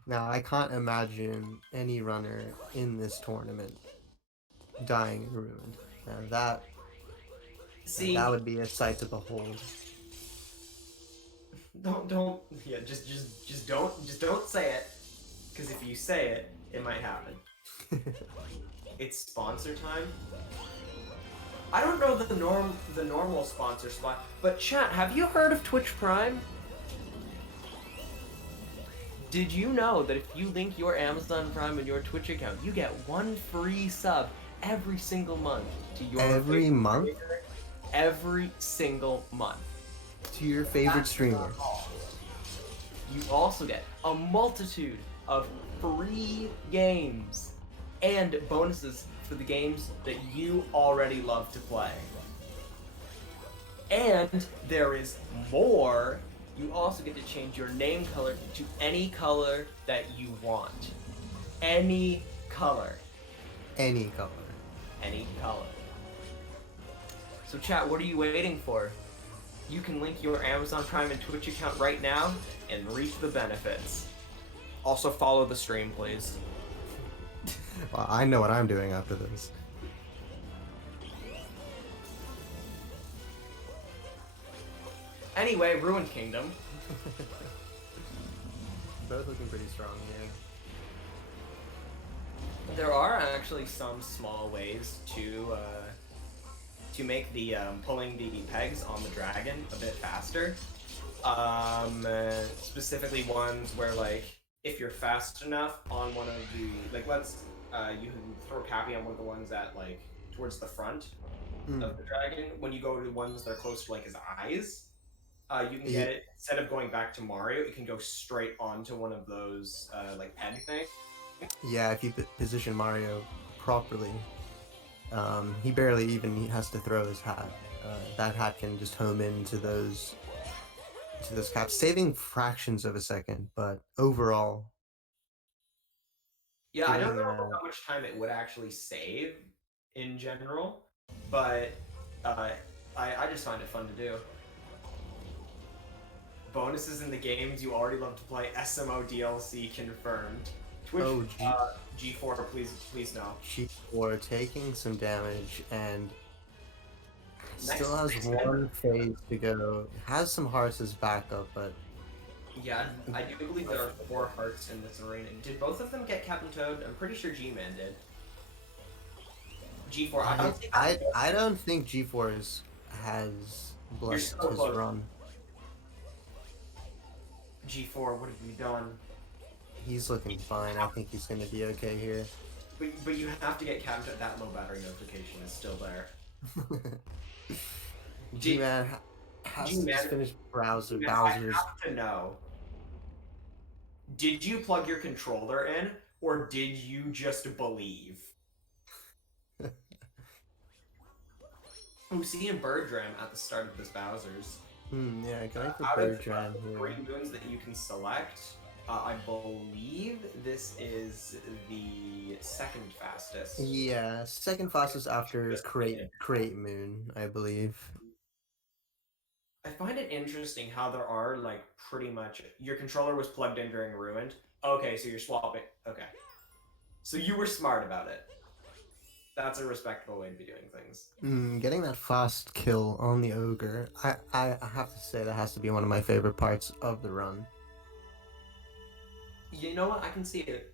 Now, I can't imagine any runner in this tournament dying ruined. Now that would be a sight to behold. Just don't say it, because if you say it, it might happen. It's sponsor time. I don't know the normal sponsor spot, but chat, have you heard of Twitch Prime? Did you know that if you link your Amazon Prime and your Twitch account, you get one free sub every single month to your Every month? streamer? Every single month. To your favorite streamer. You also get a multitude of free games and bonuses for the games that you already love to play. And there is more. You also get to change your name color to any color that you want. Any color. Any color. Any color. So chat, what are you waiting for? You can link your Amazon Prime and Twitch account right now and reap the benefits. Also follow the stream, please. Well, I know what I'm doing after this. Anyway, Ruined Kingdom. Both looking pretty strong here. There are actually some small ways to make the pulling the pegs on the dragon a bit faster. Specifically ones where, like, if you're fast enough on one of the, like, you can throw Cappy on one of the ones that, like, towards the front of the dragon. When you go to ones that are close to, like, his eyes, you can get it, instead of going back to Mario, it can go straight onto one of those, like, peg things. Yeah, if you position Mario properly, he barely even has to throw his hat. That hat can just home into those caps, saving fractions of a second, but overall. Yeah, I don't know how much time it would actually save in general, but I just find it fun to do. Bonuses in the games you already love to play. SMO DLC confirmed. Twitch, G4, please no. G4 taking some damage and still has one phase to go. Has some hearts as backup, but yeah, I do believe there are 4 hearts in this arena. Did both of them get Captain Toad? I'm pretty sure G-Man did. G4, I don't think G4 has blessed his run. G4, what have you done? He's looking fine. I think he's going to be okay here. But you have to get Captain Toad. That low battery notification is still there. G-Man has to just finish Bowser's. I have to know. Did you plug your controller in, or did you just believe? Seeing Bird Dram at the start of this Bowser's. Yeah, going for Bird Dram here. 3 moons that you can select, I believe this is the second fastest. Yeah, second fastest after Crate Moon, I believe. I find it interesting how there are, like, pretty much... Your controller was plugged in during Ruined. Okay, so you're swapping... Okay. So you were smart about it. That's a respectable way to be doing things. Getting that fast kill on the ogre, I have to say that has to be one of my favorite parts of the run. You know what? I can see it.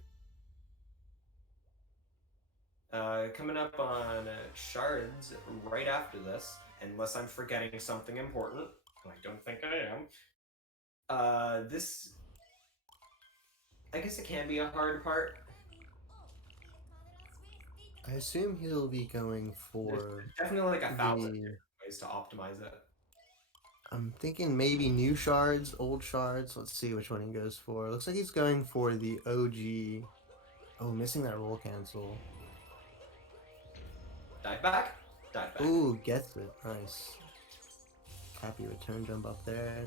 Coming up on shards right after this, unless I'm forgetting something important. I don't think I am. This, I guess it can be a hard part. I assume he'll be going There's for definitely like 1,000 the... ways to optimize it. I'm thinking maybe new shards, old shards. Let's see which one he goes for. Looks like he's going for the OG. Oh, missing that roll cancel. Dive back. Dive back. Ooh, gets it. Nice. Happy return jump up there.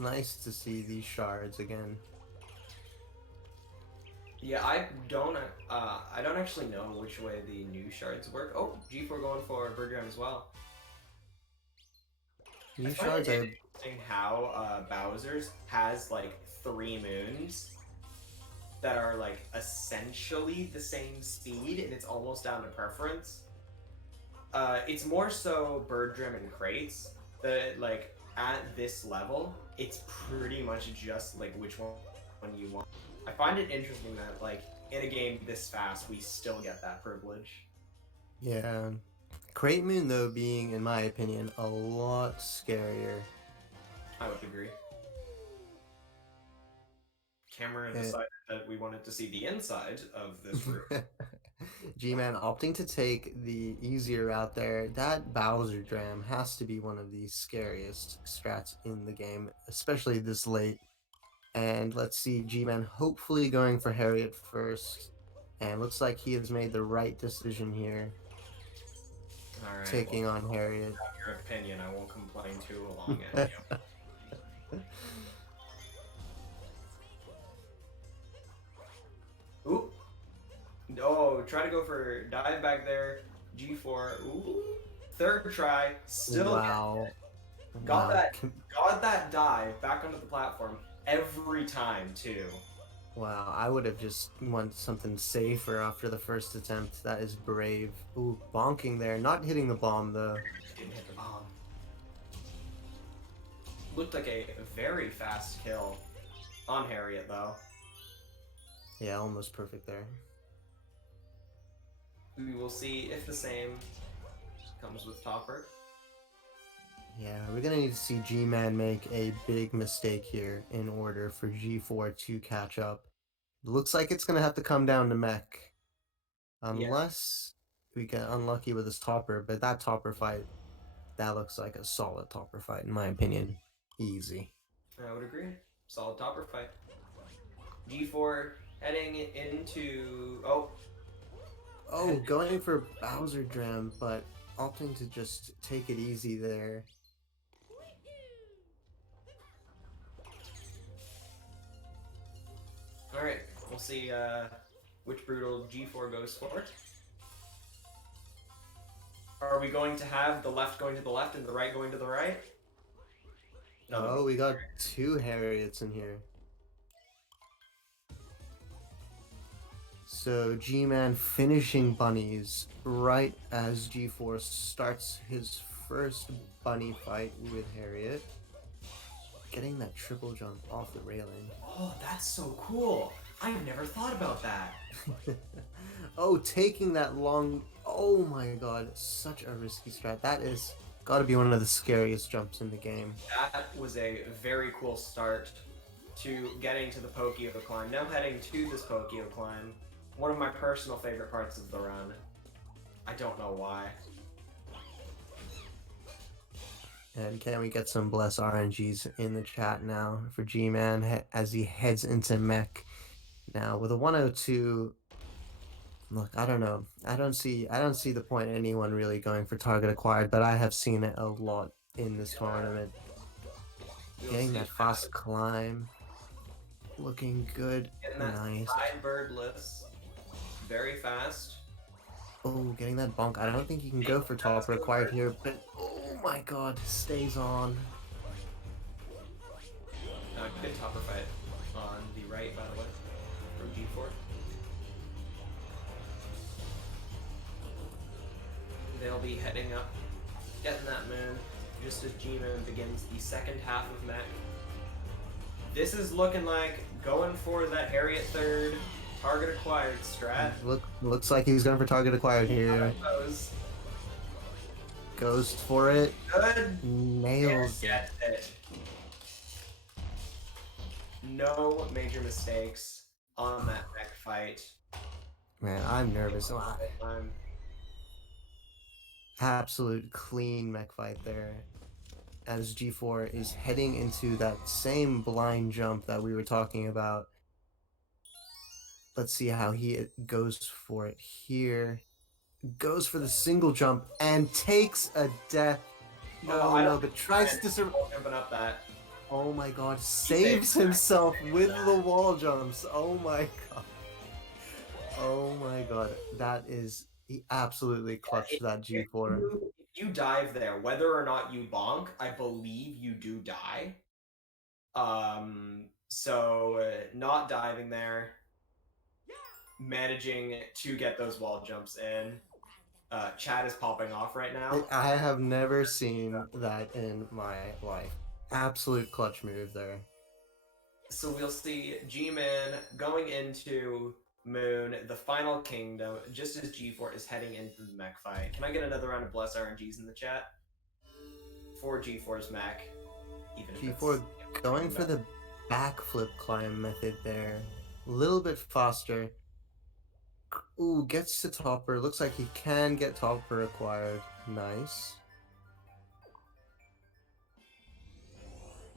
Nice to see these shards again. Yeah, I don't actually know which way the new shards work. Oh, G4 going for Birdram as well. New I find shards it are... interesting how Bowser's has like 3 moons that are like essentially the same speed, and it's almost down to preference. It's more so Birdram and Crates that like at this level, it's pretty much just like which one you want. I find it interesting that like in a game this fast, we still get that privilege. Yeah. Crate Moon, though, being, in my opinion, a lot scarier. I would agree. Camera decided that we wanted to see the inside of this room. G-Man opting to take the easier route there. That Bowser Dram has to be one of the scariest strats in the game, especially this late. And let's see, G-Man hopefully going for Harriet first. And looks like he has made the right decision here. All right, Taking on Harriet. Your opinion, I won't complain too long at you. Oop. Oh, try to go for dive back there. G4. Ooh. Third try. Still wow. got that dive back onto the platform every time too. Wow, I would have just wanted something safer after the first attempt. That is brave. Ooh, bonking there. Not hitting the bomb, though. Didn't hit the bomb. Looked like a very fast kill on Harriet, though. Yeah, almost perfect there. We will see if the same comes with Topper. Yeah, we're gonna need to see G-Man make a big mistake here in order for G4 to catch up. Looks like it's gonna have to come down to mech. Unless we get unlucky with his topper, but that topper fight, that looks like a solid topper fight in my opinion. Easy. I would agree. Solid topper fight. G4 heading into... Oh, going for Bowser Dram, but opting to just take it easy there. Alright, we'll see which brutal G4 goes for. Are we going to have the left going to the left and the right going to the right? No. Oh, we got 2 Harriets in here. So G-Man finishing bunnies right as G4 starts his first bunny fight with Harriet. Getting that triple jump off the railing. Oh, that's so cool. I've never thought about that. Oh, taking that long... Oh my god, such a risky strat. That is gotta be one of the scariest jumps in the game. That was a very cool start to getting to the Pokio climb. Now heading to this Pokio climb. One of my personal favorite parts of the run. I don't know why. And can we get some bless RNGs in the chat now for G-Man as he heads into mech. Now with a 102, look, I don't know. I don't see the point in anyone really going for target acquired, but I have seen it a lot in this tournament. Getting that fast climb. Looking good. Getting that nice. side birdless. Very fast. Oh, getting that bonk. I don't think you can go for top required here, but oh my god, stays on. Good topper fight on the right, by the way, from G4. they'll be heading up, getting that moon, just as G-Man begins the second half of mech. This is looking like going for that Harriet third, target acquired strat. Looks like he's going for target acquired here. Goes for it. Good. Nails it. Gets it. No major mistakes on that mech fight. Man, I'm nervous. Absolute clean mech fight there. As G4 is heading into that same blind jump that we were talking about. Let's see how he goes for it here. Goes for the single jump and takes a death. No, but tries to survive. Up that. Oh my god, saves himself with the wall jumps. Oh my god. Oh my god. That is, he absolutely clutched that G4. If you dive there, whether or not you bonk, I believe you do die. So not diving there, managing to get those wall jumps in. Chat is popping off right now. I have never seen that in my life. Absolute clutch move there. So we'll see G-Man going into Moon, the final kingdom, just as G4 is heading into the mech fight. Can I get another round of bless RNGs in the chat? For G4's mech. G4 going for the backflip climb method there. A little bit faster. Ooh, gets to topper. Looks like he can get topper acquired. Nice.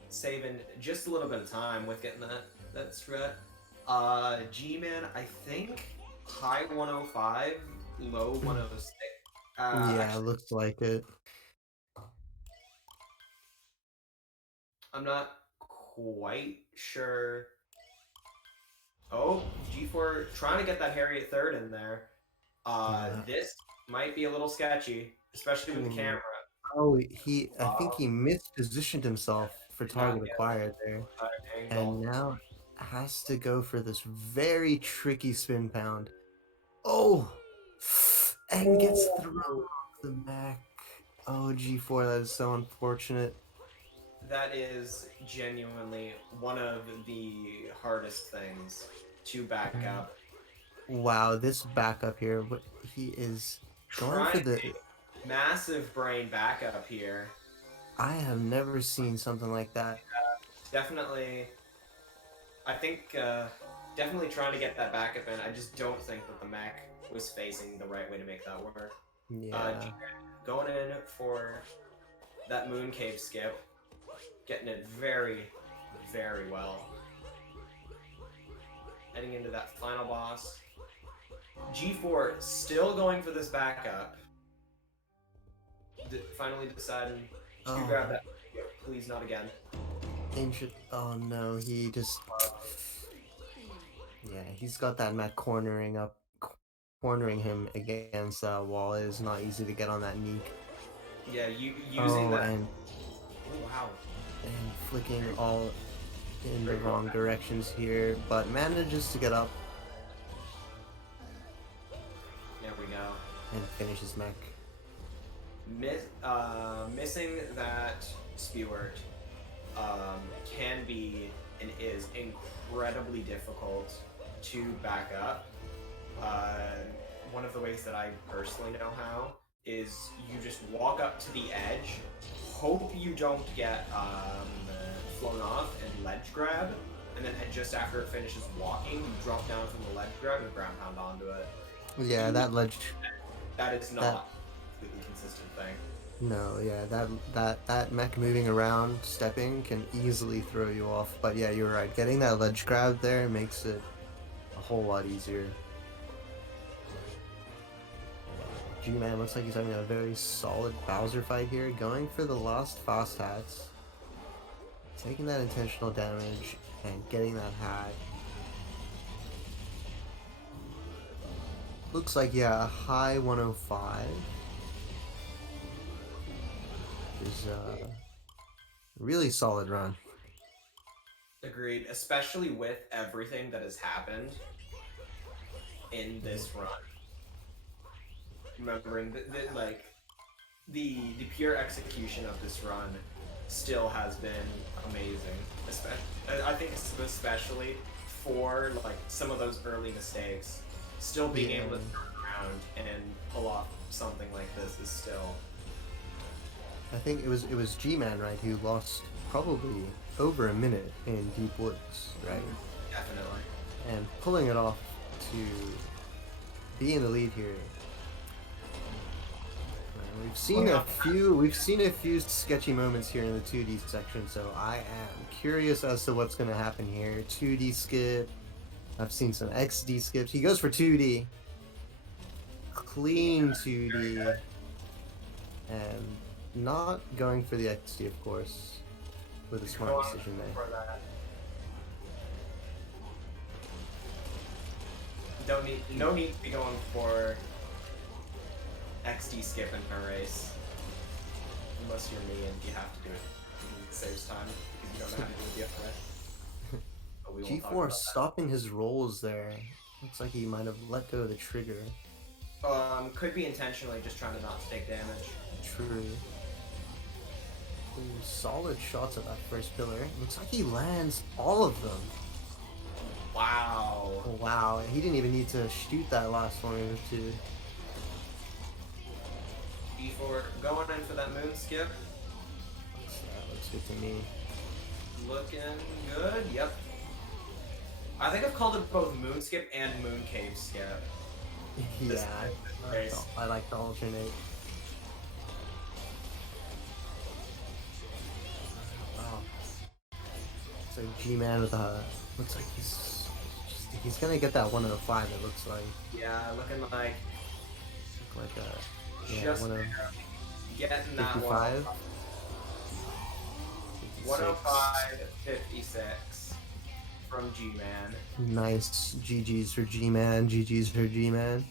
Saving just a little bit of time with getting that strat. G-Man, I think high 105, low 106. Yeah, actually, looks like it. I'm not quite sure. Oh, G4 trying to get that Harriet third in there. This might be a little sketchy, especially with the camera. Oh, I think he mispositioned himself for target acquired there. And now has to go for this very tricky spin pound. Oh! And gets thrown off the mech. Oh, G4, that is so unfortunate. That is genuinely one of the hardest things to back up. Wow, this backup here, but he is going for the massive brain backup here. I have never seen something like that. Definitely, I think definitely trying to get that backup in. I just don't think that the mech was facing the right way to make that work. Yeah. Going in for that moon cave skip, getting it very, very well. Heading into that final boss. G4 still going for this backup. Finally deciding to grab that. Please, not again. Oh no, he just... Yeah, he's got that mech cornering him against that wall. It is not easy to get on that neek. Yeah, using that... Oh, wow. And flicking all in the wrong directions here, but manages to get up. There we go. And finishes mech. Missing that Speart can be and is incredibly difficult to back up. One of the ways that I personally know how is you just walk up to the edge, hope you don't get flown off and ledge grab, and then just after it finishes walking, you drop down from the ledge grab and ground pound onto it. Yeah, that ledge... That is not a completely consistent thing. No, yeah, that mech moving around, stepping, can easily throw you off. But yeah, you're right. Getting that ledge grab there makes it a whole lot easier. G-Man looks like he's having a very solid Bowser fight here, going for the last fast hats. Taking that intentional damage and getting that hat. Looks like, yeah, a high 105. Is a really solid run. Agreed, especially with everything that has happened in this run. Remembering that like the pure execution of this run still has been amazing. I think especially for like some of those early mistakes, still being able to turn around and pull off something like this is still. I think it was G-Man, right, who lost probably over a minute in Deep Woods, right? Definitely. And pulling it off to be in the lead here. We've seen a few sketchy moments here in the 2D section, so I am curious as to what's going to happen here. 2D skip. I've seen some XD skips. He goes for 2D. Clean 2D. And not going for the XD, of course, with a smart decision there. No need to be going for XD skip in a race. Unless you're me and you have to do it. It saves time because you don't know how to do it the other way. G4 stopping his rolls there. Looks like he might have let go of the trigger. Could be intentionally just trying to not take damage. True. Ooh, solid shots at that first pillar. Looks like he lands all of them. Wow. Wow, he didn't even need to shoot that last one or two. G4 going in for that moon skip. Looks good to me. Looking good, yep. I think I've called it both moon skip and moon cave skip. Yeah, I like to alternate. Wow. So G-Man with a, looks like he's gonna get that 105. It looks like. Yeah, looking like. Look like a. Yeah, Just getting that 55. 105, 56 from G-Man. Nice. GG's for G-Man. GG's for G-Man.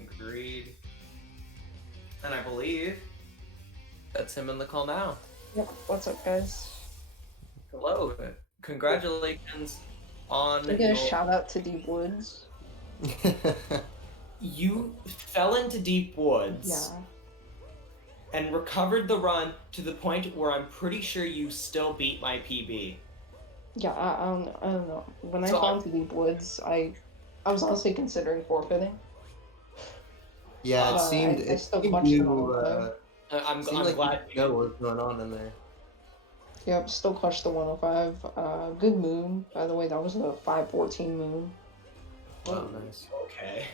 Agreed. And I believe that's him in the call now. Yep. What's up, guys? Hello. Congratulations on. Can I get a shout out to Deep Woods? You fell into Deep Woods. Yeah. And recovered the run to the point where I'm pretty sure you still beat my PB. Yeah, I don't know. When I fell into Deep Woods, I was honestly considering forfeiting. Yeah, it seemed. I still clutched it all. I'm like glad you know what's going on in there. Yep, still clutched the 105. Good moon, by the way. That was a 514 moon. Wow, nice. Okay.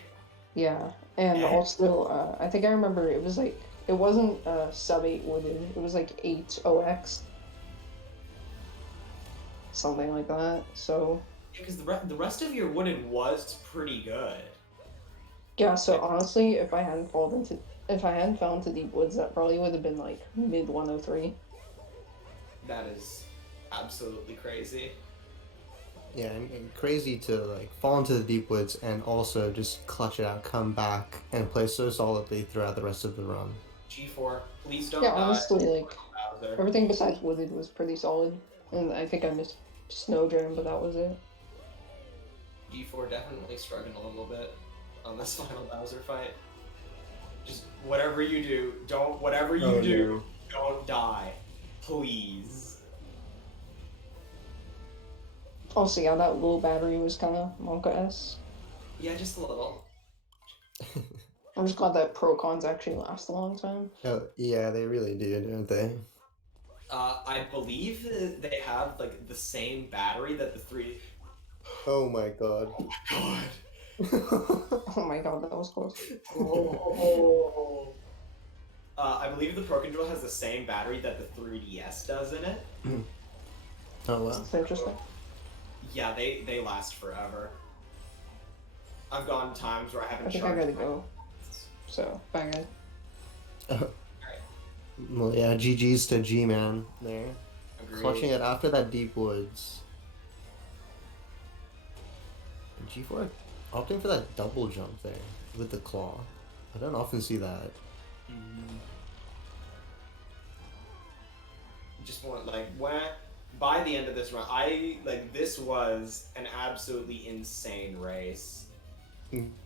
Yeah, and also, I think I remember it was like, it wasn't sub 8 wooded, it was like 8 OX. Something like that, so. Yeah, because the rest of your wooded was pretty good. Yeah, so honestly, if I hadn't fallen into Deep Woods, that probably would have been like mid 103. That is absolutely crazy. Yeah, and crazy to like fall into the Deep Woods and also just clutch it out, come back, and play so solidly throughout the rest of the run. G4, please don't. Yeah, honestly, like everything besides wooded was pretty solid, and I think I missed Snow Jam, but that was it. G4 definitely struggling a little bit on this final Bowser fight. Just whatever you do, don't die, please. Also, yeah, that low battery was kind of Monka-esque. Yeah, just a little. I'm just glad that Pro Cons actually last a long time. Oh, yeah, they really do, don't they? I believe they have like the same battery that the 3. Oh my god. Oh my god. Oh my god, that was close. I believe the Pro Control has the same battery that the 3DS does in it. Oh wow. That's interesting. Yeah, they last forever. I've gone times where I haven't I think charged. I gotta go. So, bye guys. Well, yeah, GG's to G-Man there. Agreed. Clutching it after that Deep Woods. And G4 opting for that double jump there with the claw. I don't often see that. Just want by the end of this run, this was an absolutely insane race.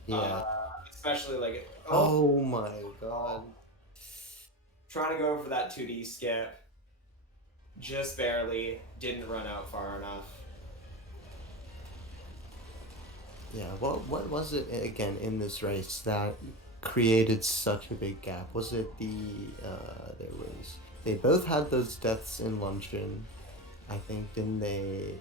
Yeah. Especially oh my god. trying to go for that 2D skip. Just barely. Didn't run out far enough. Yeah, what was it again in this race that created such a big gap? Was it they both had those deaths in luncheon. I think didn't they?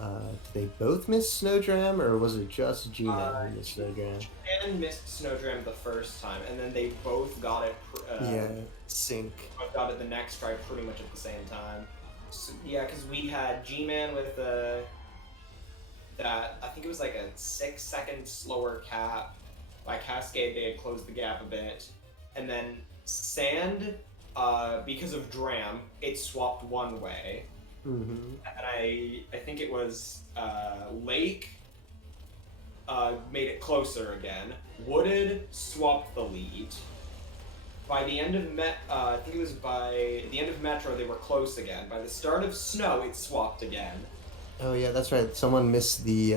Did they both miss Snowdram, or was it just G-Man who missed Snowdram? G4v1ng missed Snowdram the first time, and then they both got it. Yeah, sync. Both got it the next try pretty much at the same time. So, yeah, because we had G-Man with that, I think it was like a 6-second slower cap. By Cascade, they had closed the gap a bit. And then Sand, because of Dram, it swapped one way. Mm-hmm. And I think it was Lake made it closer again. Wooded swapped the lead. By the end of I think it was by the end of Metro, they were close again. By the start of Snow, it swapped again. Oh yeah, that's right. Someone missed the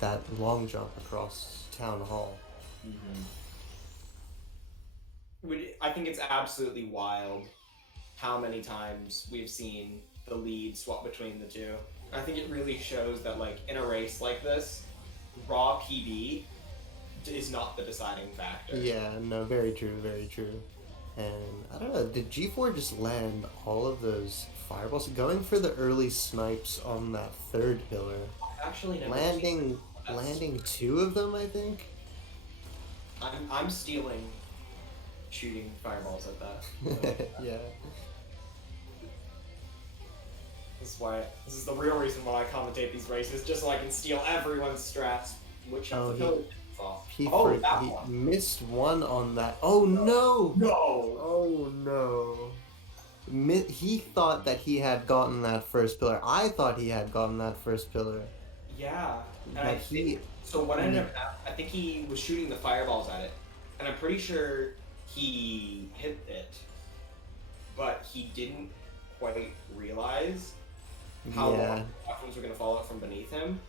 that long jump across Town Hall. Mm-hmm. I think it's absolutely wild how many times we've seen the lead swap between the two. I think it really shows that, like, in a race like this, raw PB is not the deciding factor. Yeah, no, very true, very true. And I don't know, did G4 just land all of those fireballs? Going for the early snipes on that third pillar. Actually, never landing 2 of them, I think. I'm stealing shooting fireballs at that. Yeah. This is the real reason why I commentate these races, just so I can steal everyone's strats. Which he missed one on that. Oh no! No! Oh no! He thought that he had gotten that first pillar. I thought he had gotten that first pillar. Yeah. But so what ended up happening, I think he was shooting the fireballs at it, and I'm pretty sure he hit it, but he didn't quite realize how long weapons were going to fall out from beneath him.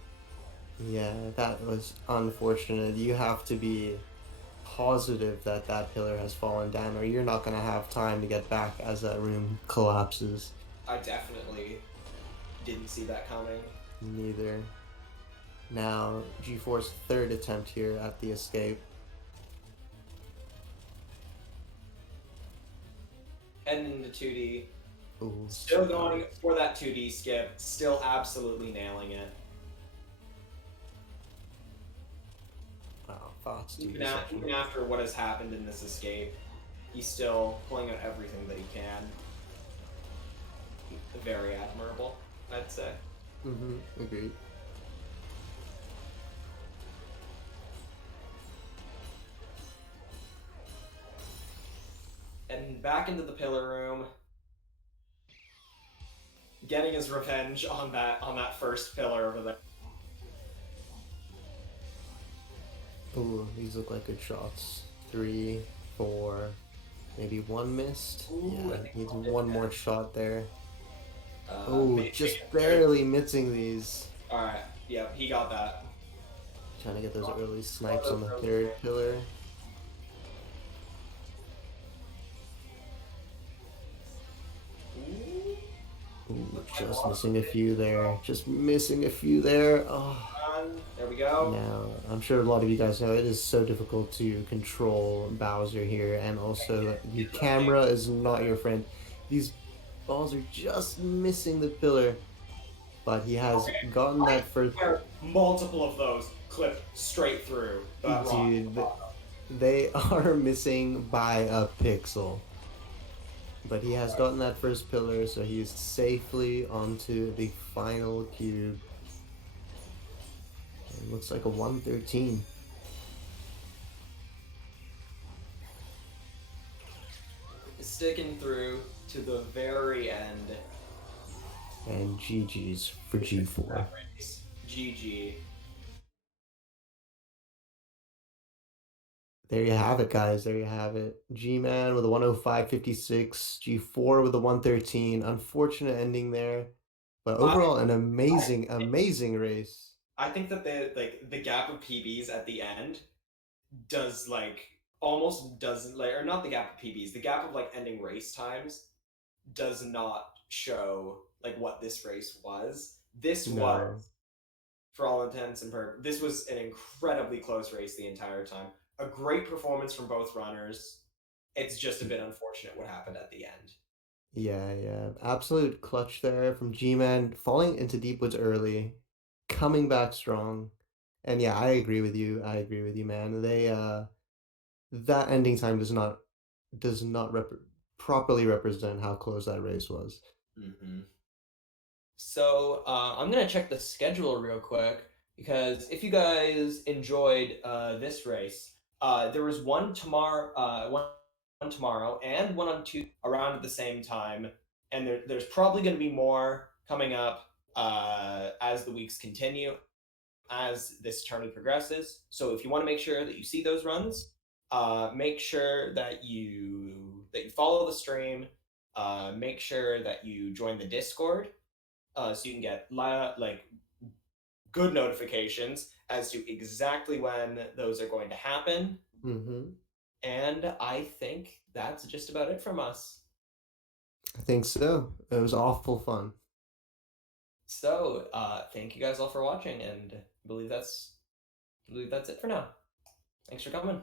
Yeah, that was unfortunate. You have to be positive that that pillar has fallen down, or you're not going to have time to get back as that room collapses. I definitely didn't see that coming. Neither. Now, G4's third attempt here at the escape. Heading into 2D. Ooh, still going for that 2D skip. Still absolutely nailing it. Even after what has happened in this escape, he's still pulling out everything that he can. Very admirable, I'd say. Mm-hmm. Agreed. And back into the pillar room, getting his revenge on that first pillar over there. Ooh, these look like good shots. 3, 4, maybe 1 missed. Ooh, yeah, needs one more shot there. Oh, just barely missing these. Alright, yep, he got that. Trying to get those early snipes on the third pillar. Ooh, just missing a few there. Just missing a few there. Oh. There we go. Now, I'm sure a lot of you guys know it is so difficult to control Bowser here, and also the camera is not your friend. These balls are just missing the pillar, but he has gotten that first. Multiple of those clipped straight through. Dude, they are missing by a pixel. But he has gotten that first pillar, so he is safely onto the final cube. It looks like a 113. Sticking through to the very end. And GG's for G4. GG. There you have it, guys. There you have it. G-Man with a 105.56. G4 with a 113. Unfortunate ending there. But overall, an amazing, amazing race. I think that the gap of PBs at the end does, like, almost doesn't like, or not the gap of PBs, the gap of like ending race times does not show like what this race was. This was, No. for all intents and purposes, this was an incredibly close race the entire time. A great performance from both runners. It's just a bit unfortunate what happened at the end. Yeah. Absolute clutch there from G-Man, falling into deep woods early, coming back strong. And yeah, I agree with you. I agree with you, man. That ending time does not properly represent how close that race was. Mm-hmm. So I'm gonna check the schedule real quick because if you guys enjoyed this race, there was one tomorrow and one on two around at the same time, and there's probably going to be more coming up as the weeks continue, as this tournament progresses. So if you want to make sure that you see those runs, make sure that you follow the stream. Make sure that you join the Discord so you can get like good notifications as to exactly when those are going to happen. Mm-hmm. And I think that's just about it from us. I think so. It was awful fun. So thank you guys all for watching, and I believe that's it for now. Thanks for coming.